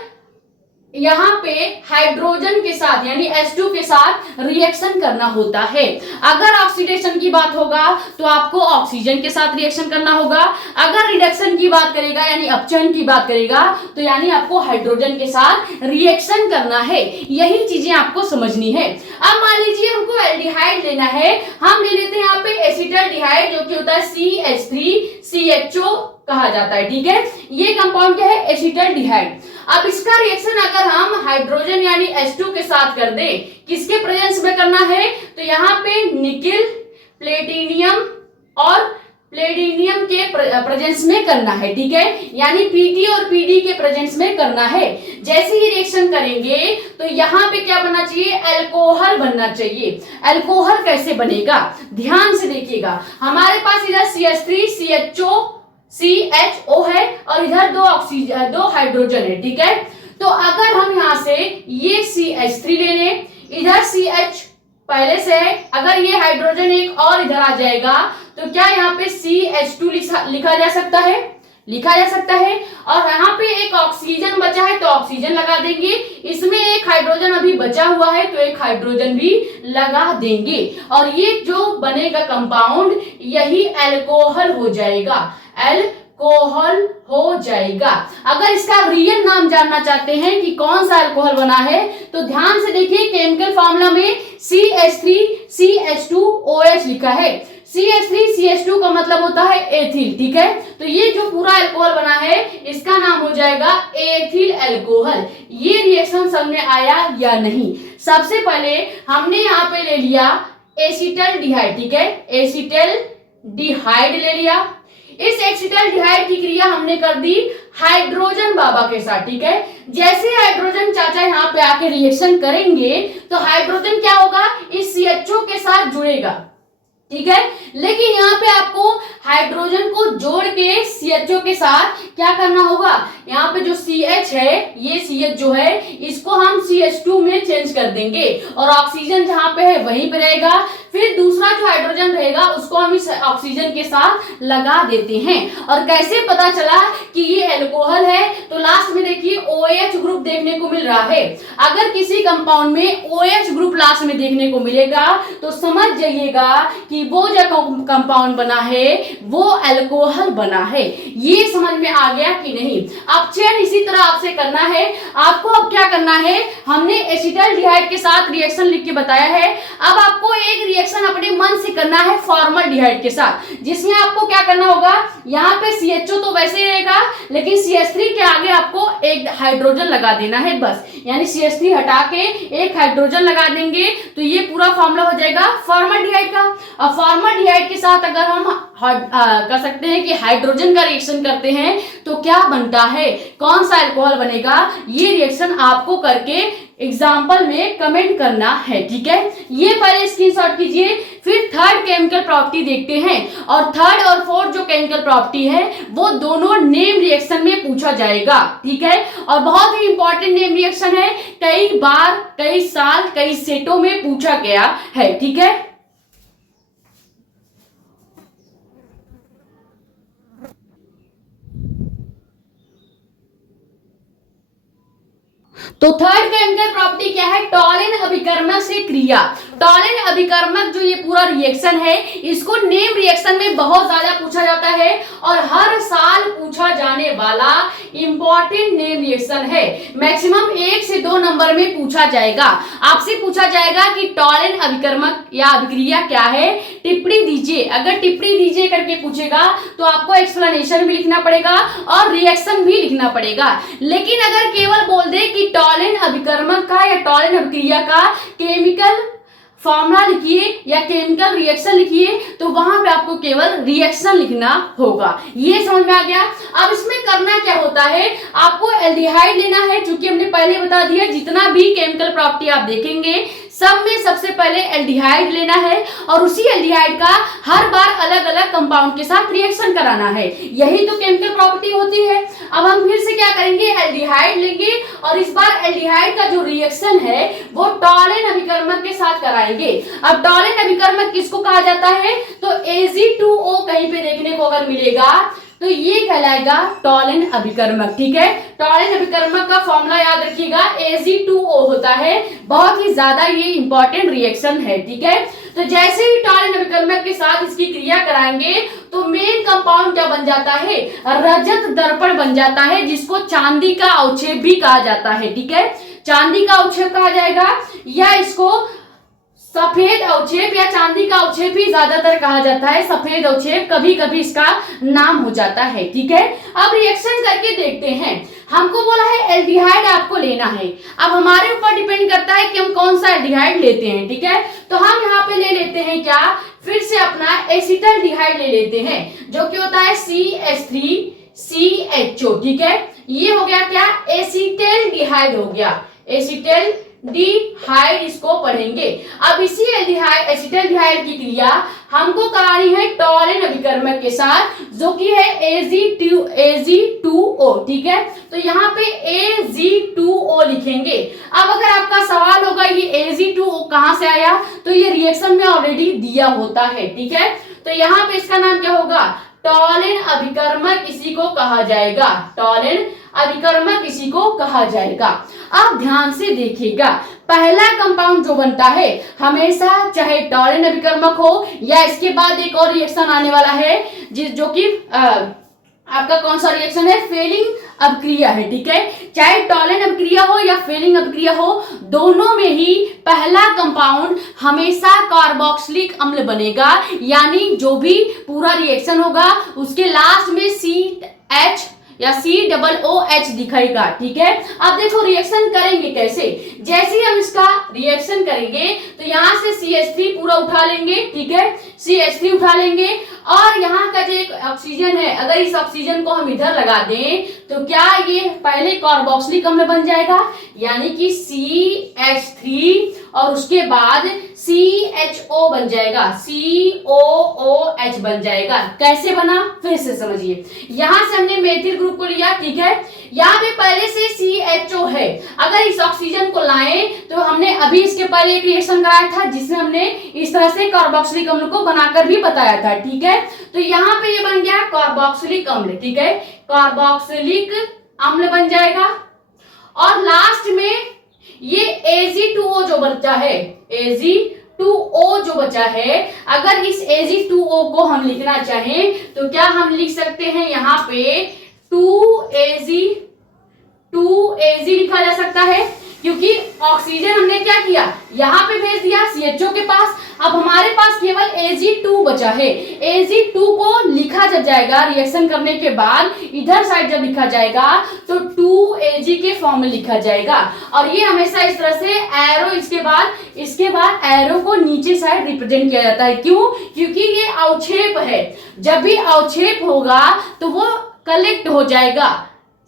यहाँ पे हाइड्रोजन के साथ यानी H2 के साथ रिएक्शन करना होता है। अगर ऑक्सीडेशन की बात होगा तो आपको ऑक्सीजन के साथ रिएक्शन करना होगा। अगर रिडक्शन की बात करेगा यानी अपचयन की बात करेगा तो यानी आपको हाइड्रोजन के साथ रिएक्शन करना है। यही चीजें आपको समझनी है। अब मान लीजिए हमको एल्डिहाइड लेना है, हम ले लेते हैं यहाँ पे एसिटल्डिहाइड जो कि होता है CH3CHO कहा जाता है, ठीक है। ये कंपाउंड क्या है, एसिटल्डिहाइड। अब इसका रिएक्शन अगर हम हाइड्रोजन यानी H2 के साथ कर दें, किसके प्रेजेंस में करना है, तो यहाँ पे निकिल, प्लेटिनियम और प्लेटिनियम के प्रेजेंस में करना है, ठीक है, यानी Pt और Pd के प्रेजेंस में करना है। जैसे ही रिएक्शन करेंगे तो यहाँ पे क्या बनना चाहिए, अल्कोहल बनना चाहिए। अल्कोहल कैसे बनेगा, ध्यान से देखिएगा, हमारे पास इधर CH3CHO है और इधर दो हाइड्रोजन है, ठीक है। तो अगर हम यहाँ से ये CH3 ले लें, इधर CH पहले से है, अगर ये हाइड्रोजन एक और इधर आ जाएगा तो क्या यहाँ पे CH2 लिखा जा सकता है, लिखा जा सकता है। और यहाँ पे एक ऑक्सीजन बचा है तो ऑक्सीजन लगा देंगे, इसमें एक हाइड्रोजन अभी बचा हुआ है तो एक हाइड्रोजन भी लगा देंगे और ये जो बनेगा कंपाउंड यही अल्कोहल हो जाएगा, अल्कोहल हो जाएगा। अगर इसका रियल नाम जानना चाहते हैं कि कौन सा अल्कोहल बना है तो ध्यान से देखिए, केमिकल फार्मूला में CH3CH2OH लिखा है। CH3CH2 का मतलब होता है एथिल, ठीक है। तो ये जो पूरा अल्कोहल बना है इसका नाम हो जाएगा एथिल अल्कोहल। ये रिएक्शन समझ में आया या नहीं? सबसे पहले हमने यहाँ पे ले लिया एसिटल्डिहाइड, ठीक है, एसिटल्डिहाइड ले लिया। इस एसिटल्डिहाइड की क्रिया हमने कर दी हाइड्रोजन बाबा के साथ, ठीक है। जैसे हाइड्रोजन चाचा यहाँ पे आके रिएक्शन करेंगे तो हाइड्रोजन क्या होगा, इस CHO के साथ जुड़ेगा, ठीक है। लेकिन यहाँ पे आपको हाइड्रोजन को जोड़ के CHO के साथ क्या करना होगा, यहाँ पे जो CH है, ये CH जो है इसको हम CH2 में चेंज कर देंगे और ऑक्सीजन जहाँ पे है वहीं पे रहेगा। फिर दूसरा जो हाइड्रोजन रहेगा उसको हम इस ऑक्सीजन के साथ लगा देते हैं। और कैसे पता चला कि ये अल्कोहल है, तो लास्ट में देखिए OH ग्रुप देखने को मिल रहा है। अगर किसी कंपाउंड में OH ग्रुप लास्ट में देखने को मिलेगा तो समझ जाइएगा कि वो जो कंपाउंड बना है वो अल्कोहल बना है। ये समझ में आ गया कि नहीं। अब चेन इसी तरह आपसे करना है। आपको अब क्या करना है, हमने एसिटाल्डिहाइड के साथ रिएक्शन लिख के बताया है। अब आपको एक रिएक्शन अपने मन से करना है फॉर्मल्डिहाइड के साथ, जिसमें आपको क्या करना होगा, यहाँ पे CHO तो वैसे ही रहेगा, लेकिन CH3 के आगे आपको एक हाइड्रोजन लगा देना है बस, यानी CH3 हटा के एक हाइड्रोजन लगा देंगे तो ये पूरा फॉर्मूला हो जाएगा फॉर्मल्डिहाइड का। अब फॉर्मल्डिहाइड के साथ अगर हम कर सकते हैं कि हाइड्रोजन का रिएक्शन करते हैं तो क्या बनता है, कौन सा अल्कोहल बनेगा, ये रिएक्शन आपको करके एग्जाम्पल में कमेंट करना है, ठीक है। ये पहले स्क्रीनशॉट कीजिए। फिर थर्ड केमिकल प्रॉपर्टी देखते हैं, और थर्ड और फोर्थ जो केमिकल प्रॉपर्टी है वो दोनों नेम रिएक्शन में पूछा जाएगा, ठीक है। और बहुत ही इंपॉर्टेंट नेम रिएक्शन है, कई बार, कई साल, कई सेटों में पूछा गया है, ठीक है। तो थर्ड केमिकल प्रॉपर्टी क्या है, टॉलिन अभिकर्मक से क्रिया। टॉलिन अभिकर्मक जो ये पूरा रिएक्शन है, इसको नेम रिएक्शन में बहुत ज्यादा पूछा जाता है और हर साल पूछा जाने वाला इंपॉर्टेंट नेम रिएक्शन है। मैक्सिमम 1 से 2 नंबर में पूछा जाएगा। आपसे पूछा जाएगा कि टॉलिन अभिकर्मक या अभिक्रिया क्या है, टिप्पणी दीजिए। अगर टिप्पणी दीजिए करके पूछेगा तो आपको एक्सप्लेनेशन भी लिखना पड़ेगा और रिएक्शन भी लिखना पड़ेगा। लेकिन अगर केवल बोल दे कि टॉलिन अभिकर्मक का या टॉलिन अभिक्रिया का केमिकल फॉर्मूला लिखिए या केमिकल रिएक्शन लिखिए, तो वहां पे आपको केवल रिएक्शन लिखना होगा। ये समझ में आ गया। अब इसमें करना क्या होता है, आपको एल्डिहाइड लेना है, चूंकि हमने पहले बता दिया जितना भी केमिकल प्रॉपर्टी आप देखेंगे सब में सबसे पहले एल्डिहाइड लेना है और उसी एल्डिहाइड का हर बार अलग अलग कंपाउंड के साथ रिएक्शन कराना है। यही तो केमिकल प्रॉपर्टी होती है। अब हम फिर से क्या करेंगे, एल्डिहाइड लेंगे और इस बार एल्डिहाइड का जो रिएक्शन है वो टॉलिन अभिकर्मक के साथ कराएंगे। अब टॉलिन अभिकर्मक किसको कहा जाता है, तो Ag2O कहीं पे देखने को अगर मिलेगा तो ये कहलाएगा टॉलिन अभिकर्मक, ठीक है। टॉलिन अभिकर्मक का फॉर्मूला याद रखिएगा, Ag2O होता है। बहुत ही ज्यादा ये इंपॉर्टेंट रिएक्शन है, ठीक है। तो जैसे ही टॉलिन अभिकर्मक के साथ इसकी क्रिया कराएंगे तो मेन कंपाउंड क्या बन जाता है, रजत दर्पण बन जाता है, जिसको चांदी का अवक्षेप भी कहा जाता है, ठीक है। चांदी का अवक्षेप कहा जाएगा या इसको सफेद अवक्षेप या चांदी का अवक्षेप ही ज्यादातर कहा जाता है। सफेद अवक्षेप कभी कभी इसका नाम हो जाता है, ठीक है। अब रिएक्शन करके देखते हैं। हमको बोला है एल्डिहाइड आपको लेना है। अब हमारे ऊपर डिपेंड करता है कि हम कौन सा एल्डिहाइड लेते हैं, ठीक है। तो हम यहाँ पे ले लेते हैं क्या, फिर से अपना एसिटाल्डिहाइड ले लेते हैं, जो कि होता है CH3CHO, ठीक है। ये हो गया क्या, एसिटाल्डिहाइड हो गया, एसिटाल्डिहाइड इसको पढ़ेंगे। अब इसी एसिटाल्डिहाइड की क्रिया हमको करानी है टॉलिन अभिकर्मक के साथ, जो कि है Ag2O, ठीक है। तो यहाँ पे Ag2O लिखेंगे। अब अगर आपका सवाल होगा ये Ag2O कहां से आया, तो ये रिएक्शन में ऑलरेडी दिया होता है, ठीक है। तो यहाँ पे इसका नाम क्या होगा, टॉलिन अभिकर्मक इसी को कहा जाएगा, टॉलिन अभिकर्मक इसी को कहा जाएगा। अब ध्यान से देखिएगा, पहला कंपाउंड जो बनता है हमेशा, चाहे टॉलिन अभिकर्मक हो या इसके बाद एक और रिएक्शन आने वाला है जो कि आपका कौन सा रिएक्शन है, फेलिंग अभिक्रिया है, ठीक है। चाहे टॉलिन अभिक्रिया हो या फेलिंग अभिक्रिया हो, दोनों में ही पहला कंपाउंड हमेशा कार्बोक्सिलिक अम्ल बनेगा, यानी जो भी पूरा रिएक्शन होगा उसके लास्ट में CH या COOH दिखाएगा, ठीक है। अब देखो रिएक्शन करेंगे कैसे, जैसे ही हम इसका रिएक्शन करेंगे तो यहाँ से CH3 पूरा उठा लेंगे, ठीक है। CH3 उठा लेंगे और यहाँ का जो एक ऑक्सीजन है, अगर इस ऑक्सीजन को हम इधर लगा दें तो क्या ये पहले कार्बोक्सिलिक अम्ल बन जाएगा, यानी कि CH3 और उसके बाद CHO बन जाएगा, COOH बन जाएगा। कैसे बना, फिर से समझिए। यहां से हमने मेथिल ग्रुप को लिया, ठीक है। यहाँ पे पहले से CHO है, अगर इस ऑक्सीजन को लाएं तो हमने अभी इसके पहले एक रिएक्शन कराया था जिसमें हमने इस तरह से कार्बोक्सिलिक अम्ल को बनाकर भी बताया था, ठीक है। तो यहाँ पे ये बन गया कार्बोक्सिलिक अम्ल, ठीक है, कार्बोक्सिलिक अम्ल बन जाएगा। और लास्ट में ये Ag2O जो बचा है, Ag2O जो बचा है, अगर इस Ag2O को हम लिखना चाहें तो क्या हम लिख सकते हैं, यहाँ पे 2Ag लिखा जा सकता है, क्योंकि ऑक्सीजन हमने क्या किया, यहाँ पे भेज दिया CHO के पास। अब हमारे पास केवल Ag2 बचा है। Ag2 को लिखा जब जाएगा रिएक्शन करने के बाद, इधर साइड जब लिखा जाएगा तो 2Ag के फॉर्म में लिखा जाएगा। और ये हमेशा इस तरह से एरो इसके बाद एरो को नीचे साइड रिप्रेजेंट किया जाता है। क्यों? क्योंकि ये अवक्षेप है। जब भी अवक्षेप होगा तो वो कलेक्ट हो जाएगा,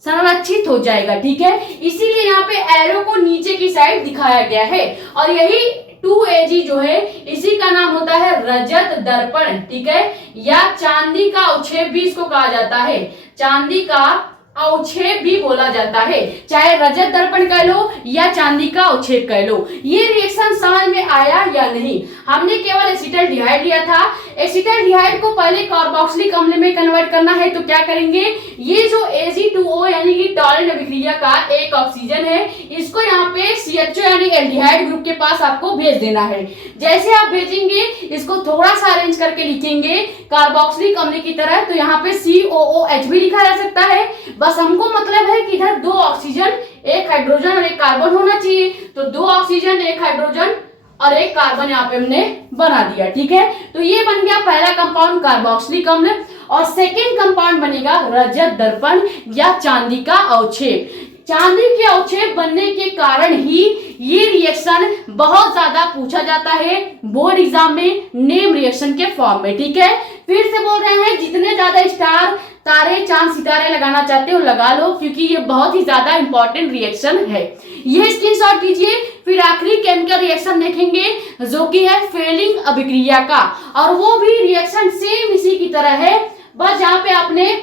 संरक्षित हो जाएगा, ठीक है। इसीलिए यहाँ पे एरो को नीचे की साइड दिखाया गया है। और यही 2Ag जो है, इसी का नाम होता है रजत दर्पण, ठीक है, या चांदी का अवक्षेप भी इसको कहा जाता है। चांदी का अवक्षेप भी बोला जाता है, चाहे रजत दर्पण कह लो या चांदी का अवक्षेप कह लो। ये रिएक्शन समझ में आया या नहीं? हमने केवल एसिटाल्डिहाइड लिया था। एसिटाल्डिहाइड को पहले कार्बोक्सिलिक अम्ल में कन्वर्ट करना है, तो क्या करेंगे, ये जो Ag2O यानी कि टॉलेंट अभिक्रिया का एक ऑक्सीजन है, इसको यहाँ पे CHO यानी एल्डिहाइड ग्रुप के पास आपको भेज देना है। जैसे आप भेजेंगे, इसको थोड़ा सा अरेंज करके लिखेंगे कार्बोक्सिलिक अम्ल की तरह, तो यहाँ पे COOH भी लिखा जा सकता है। बस हमको मतलब है कि इधर 2 ऑक्सीजन, 1 हाइड्रोजन और 1 कार्बन होना चाहिए। तो 2 ऑक्सीजन, 1 हाइड्रोजन और 1 कार्बन यहाँ पे हमने बना दिया, ठीक है। तो ये बन गया पहला कंपाउंड कार्बोक्सिलिक अम्ल। और सेकेंड कंपाउंड बनेगा रजत दर्पण या चांदी का अवक्षेप। चांदी के अवक्षेप बनने के कारण ही ये रिएक्शन बहुत ज्यादा पूछा जाता है बोर्ड एग्जाम में, नेम रिएक्शन के फॉर्म में, ठीक है। फिर से बोल रहे हैं, जितने ज्यादा स्टार, तारे, चांद, सितारे लगाना चाहते हो लगा लो, क्योंकि ये बहुत ही ज्यादा इंपॉर्टेंट रिएक्शन है। ये स्क्रीनशॉट कीजिए। फिर आखिरी केमिकल रिएक्शन देखेंगे जो कि है फेलिंग अभिक्रिया का, और वो भी रिएक्शन सेम इसी की तरह है, बस यहाँ पे आपने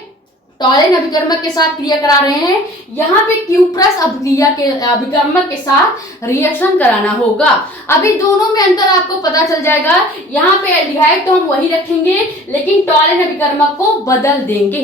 टॉलेन अभिकर्मक के साथ क्रिया करा रहे हैं, यहाँ पे क्यूप्रस अभिकर्मक के साथ रिएक्शन कराना होगा। अभी दोनों में अंतर आपको पता चल जाएगा। यहाँ पे एल्डिहाइड तो हम वही रखेंगे, लेकिन टॉलेन अभिकर्मक को बदल देंगे।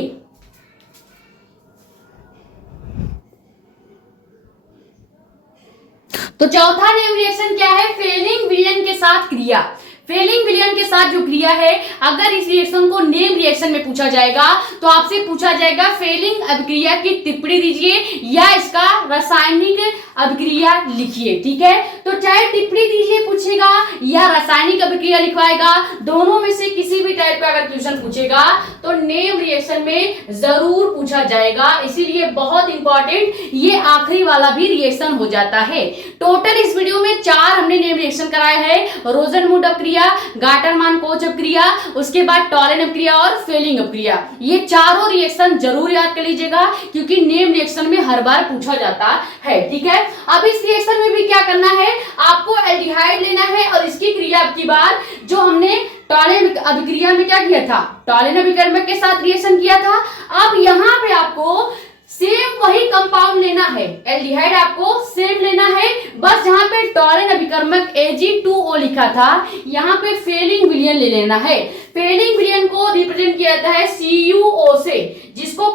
तो चौथा नेम रिएक्शन क्या है, फेलिंग विलयन के साथ क्रिया। फेलिंग विलयन के साथ जो क्रिया है, अगर इस रिएक्शन को नेम रिएक्शन में पूछा जाएगा तो आपसे पूछा जाएगा फेलिंग अभिक्रिया की टिप्पणी दीजिए या इसका रासायनिक अभिक्रिया लिखिए, ठीक है। तो चाहे टिप्पणी दीजिए पूछेगा या रासायनिक अभिक्रिया लिखवाएगा, दोनों में से किसी भी टाइप का अगर क्वेश्चन पूछेगा तो नेम रिएक्शन में जरूर पूछा जाएगा। इसीलिए बहुत इंपॉर्टेंट ये आखिरी वाला भी रिएक्शन हो जाता है। टोटल इस वीडियो में 4 हमने नेम रिएक्शन कराया है, रोजनवुड अपक्रिया, गाटरमान कोच अपक्रिया, उसके बाद टॉलेन अपक्रिया और फेलिंग अपक्रिया। ये चारों रिएक्शन जरूर याद कर लीजिएगा, क्योंकि नेम रिएक्शन में हर बार पूछा जाता है, ठीक है। अब इस रिएक्शन में भी क्या करना है, आपको एल्डिहाइड लेना है और इसकी क्रिया अब की बार जो हमने टॉलेन अभिक्रिया में क्या किया था, टॉलेन अभिकर्मक के साथ रिएक्शन किया था, अब यहाँ पे आपको सेम वही कंपाउंड लेना है, एल्डिहाइड आपको सेम लेना है, बस जहां पे टॉलेन अभिकर्मक Ag2O लिखा था, यहाँ पे फेलिंग विलयन ले लेना है। फेलिंग विलयन को रिप्रेजेंट किया जाता है CuO से, जिसको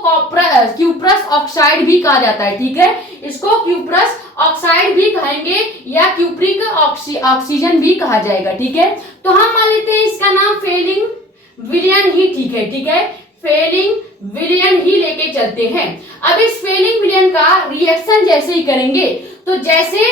क्यूप्रस ऑक्साइड भी कहा जाता है, ठीक है। इसको क्यूप्रस ऑक्साइड भी कहेंगे या क्यूप्रिक ऑक्सीजन भी कहा जाएगा, ठीक है। तो हम मान लेते हैं इसका नाम फेलिंग विलयन ही ठीक है, ठीक है, फेलिंग विलयन ही लेके चलते हैं। अब इस फेलिंग विलयन का रिएक्शन जैसे ही करेंगे, तो जैसे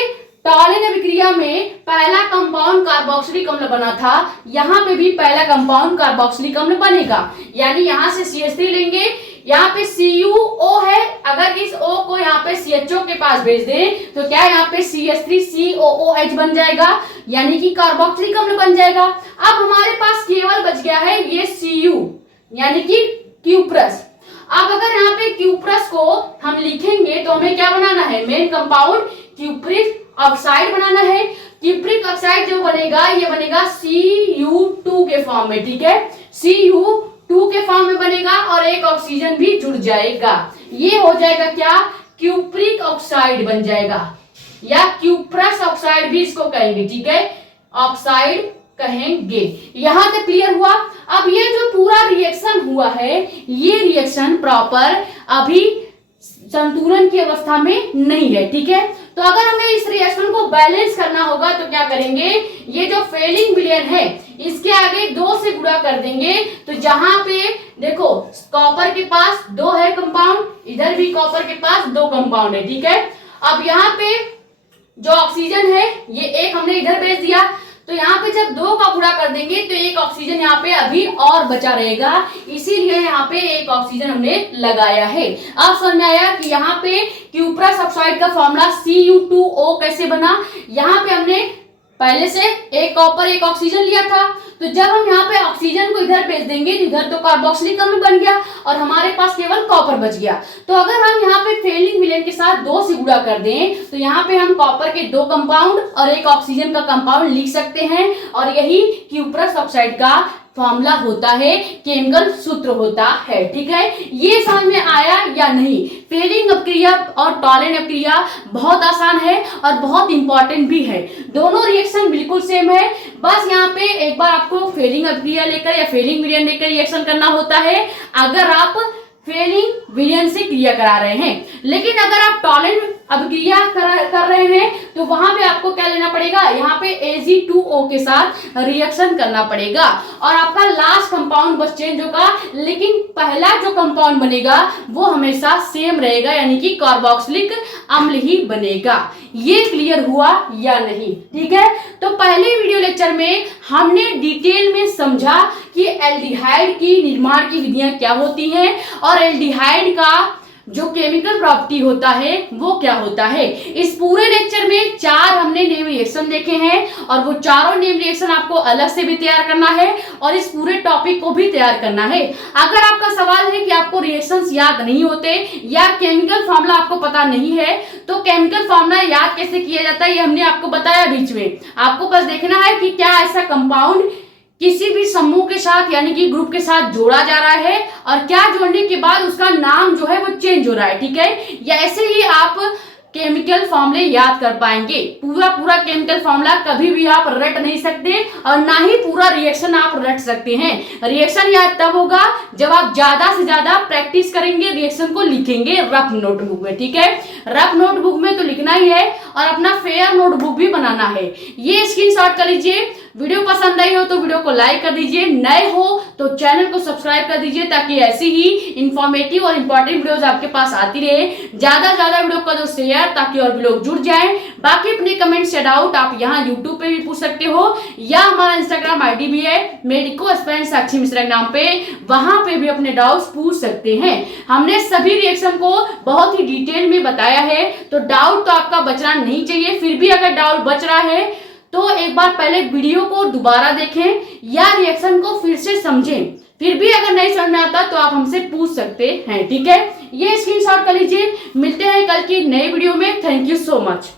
टॉलेन अभिक्रिया में पहला कंपाउंड कार्बोक्सिलिक अम्ल बना था, यहाँ पे भी पहला कंपाउंड कार्बोक्सिलिक अम्ल बनेगा। यानी यहाँ से CH3 लेंगे, यहाँ पे CuO है, अगर इस O को यहाँ पे CHO के पास भेज दें तो क्या यहाँ पे CH3COOH बन जाएगा, यानी कि कार्बोक्सिलिक अम्ल बन जाएगा। अब हमारे पास केवल बच गया है ये Cu यानी कि क्यूप्रस। अब अगर यहाँ पे क्यूप्रस को हम लिखेंगे तो हमें क्या बनाना है, मेन कंपाउंड क्यूप्रिक ऑक्साइड बनाना है। क्यूप्रिक ऑक्साइड जो बनेगा ये बनेगा Cu2 के फॉर्म में, ठीक है, Cu2 के फॉर्म में बनेगा और एक ऑक्सीजन भी जुड़ जाएगा। ये हो जाएगा क्या, क्यूप्रिक ऑक्साइड बन जाएगा, या क्यूप्रस ऑक्साइड भी इसको कहेंगे, ठीक है, ऑक्साइड कहेंगे। यहां तक क्लियर हुआ। अब ये जो पूरा रिएक्शन हुआ है, ये रिएक्शन प्रॉपर अभी संतुलन की अवस्था में नहीं है, ठीक है। तो अगर हमें इस रिएक्शन को बैलेंस करना होगा तो क्या करेंगे, ये जो फेलिंग विलयन है इसके आगे 2 से गुणा कर देंगे तो जहां पे देखो कॉपर के पास 2 है कंपाउंड, इधर भी कॉपर के पास 2 कंपाउंड है, ठीक है। अब यहाँ पे जो ऑक्सीजन है ये एक हमने इधर भेज दिया, तो यहाँ पे जब 2 का गुणा कर देंगे तो एक ऑक्सीजन यहाँ पे अभी और बचा रहेगा, इसीलिए यहाँ पे एक ऑक्सीजन हमने लगाया है। अब समझ में आया कि यहाँ पे क्यूप्रस ऑक्साइड का फॉर्मूला Cu2O कैसे बना। यहाँ पे हमने पहले से एक कॉपर एक ऑक्सीजन लिया था, तो जब हम यहाँ पे ऑक्सीजन को इधर भेज देंगे तो इधर तो कार्बोक्सिलिक अम्ल बन गया और हमारे पास केवल कॉपर बच गया। तो अगर हम यहाँ पे फेलिंग विलेन के साथ 2 से गुणा कर दें तो यहाँ पे हम कॉपर के 2 कंपाउंड और एक ऑक्सीजन का कंपाउंड लिख सकते हैं, और यही क्यूप्रस ऑक्साइड का फॉर्मूला होता है, केमिकल सूत्र होता है, ठीक है। ये समझ में आया या नहीं। फेलिंग अपक्रिया और टॉलेंट अपक्रिया बहुत आसान है और बहुत इंपॉर्टेंट भी है, दोनों रिएक्शन बिल्कुल सेम है। बस यहाँ पे एक बार आपको फेलिंग अपक्रिया लेकर या फेलिंग विलयन लेकर रिएक्शन करना होता है अगर आप फेलिंग विलयन से क्रिया करा रहे हैं। लेकिन अगर आप टॉलेंट अपक्रिया कर रहे हैं तो वहां पे आपको क्या लेना पड़ेगा, यहाँ पे Ag2O के साथ रिएक्शन करना पड़ेगा और आपका लास्ट कंपाउंड बस चेंज होगा, लेकिन पहला जो कंपाउंड बनेगा वो हमेशा सेम रहेगा, यानी कि कार्बोक्सिलिक अम्ल ही बनेगा। ये क्लियर हुआ या नहीं, ठीक है। तो पहले वीडियो लेक्चर में हमने डिटेल में समझा कि एल्डिहाइड की निर्माण की विधियां क्या होती हैं और एल्डिहाइड का जो केमिकल प्रॉपर्टी होता है वो क्या होता है। इस पूरे लेक्चर में 4 हमने नेम रिएक्शन देखे हैं और वो चारों नेम रिएक्शन आपको अलग से भी तैयार करना है और इस पूरे टॉपिक को भी तैयार करना है। अगर आपका सवाल है कि आपको रिएक्शंस याद नहीं होते या केमिकल फॉर्मूला आपको पता नहीं है तो केमिकल फॉर्मूला याद कैसे किया जाता है ये हमने आपको बताया बीच में। आपको बस देखना है कि क्या ऐसा कंपाउंड किसी भी समूह के साथ यानी कि ग्रुप के साथ जोड़ा जा रहा है और क्या जोड़ने के बाद उसका नाम जो है वो चेंज हो रहा है, ठीक है। या ऐसे ही आप केमिकल फॉर्मूले याद कर पाएंगे। पूरा केमिकल फॉर्मूला कभी भी आप रट नहीं सकते और ना ही पूरा रिएक्शन आप रट सकते हैं। रिएक्शन याद तब होगा जब आप ज्यादा से ज्यादा प्रैक्टिस करेंगे, रिएक्शन को लिखेंगे रफ नोटबुक में, ठीक है। रफ नोटबुक में तो लिखना ही है और अपना फेयर नोटबुक भी बनाना है। ये स्क्रीनशॉट कर लीजिए। वीडियो पसंद आई हो तो वीडियो को लाइक कर दीजिए, नए हो तो चैनल को सब्सक्राइब कर दीजिए ताकि ऐसी ही इंफॉर्मेटिव और इंपॉर्टेंट वीडियोस आपके पास आती रहे। ज्यादा से ज्यादा वीडियो कर दो शेयर ताकि और भी लोग जुड़ जाएं। बाकी अपने कमेंट्स या डाउट आप यहाँ यूट्यूब पे भी पूछ सकते हो या हमारा इंस्टाग्राम आईडी भी है मेडिको स्पेन साक्षी मिश्रा के नाम पे, वहां पे भी अपने डाउट्स पूछ सकते हैं। हमने सभी रिएक्शन को बहुत ही डिटेल में बताया है तो डाउट तो आपका बचना नहीं चाहिए। फिर भी अगर डाउट बच रहा है तो एक बार पहले वीडियो को दोबारा देखें या रिएक्शन को फिर से समझें। फिर भी अगर नहीं समझ में आता तो आप हमसे पूछ सकते हैं, ठीक है। ये स्क्रीनशॉट कर लीजिए। मिलते हैं कल की नई वीडियो में। Thank you so much.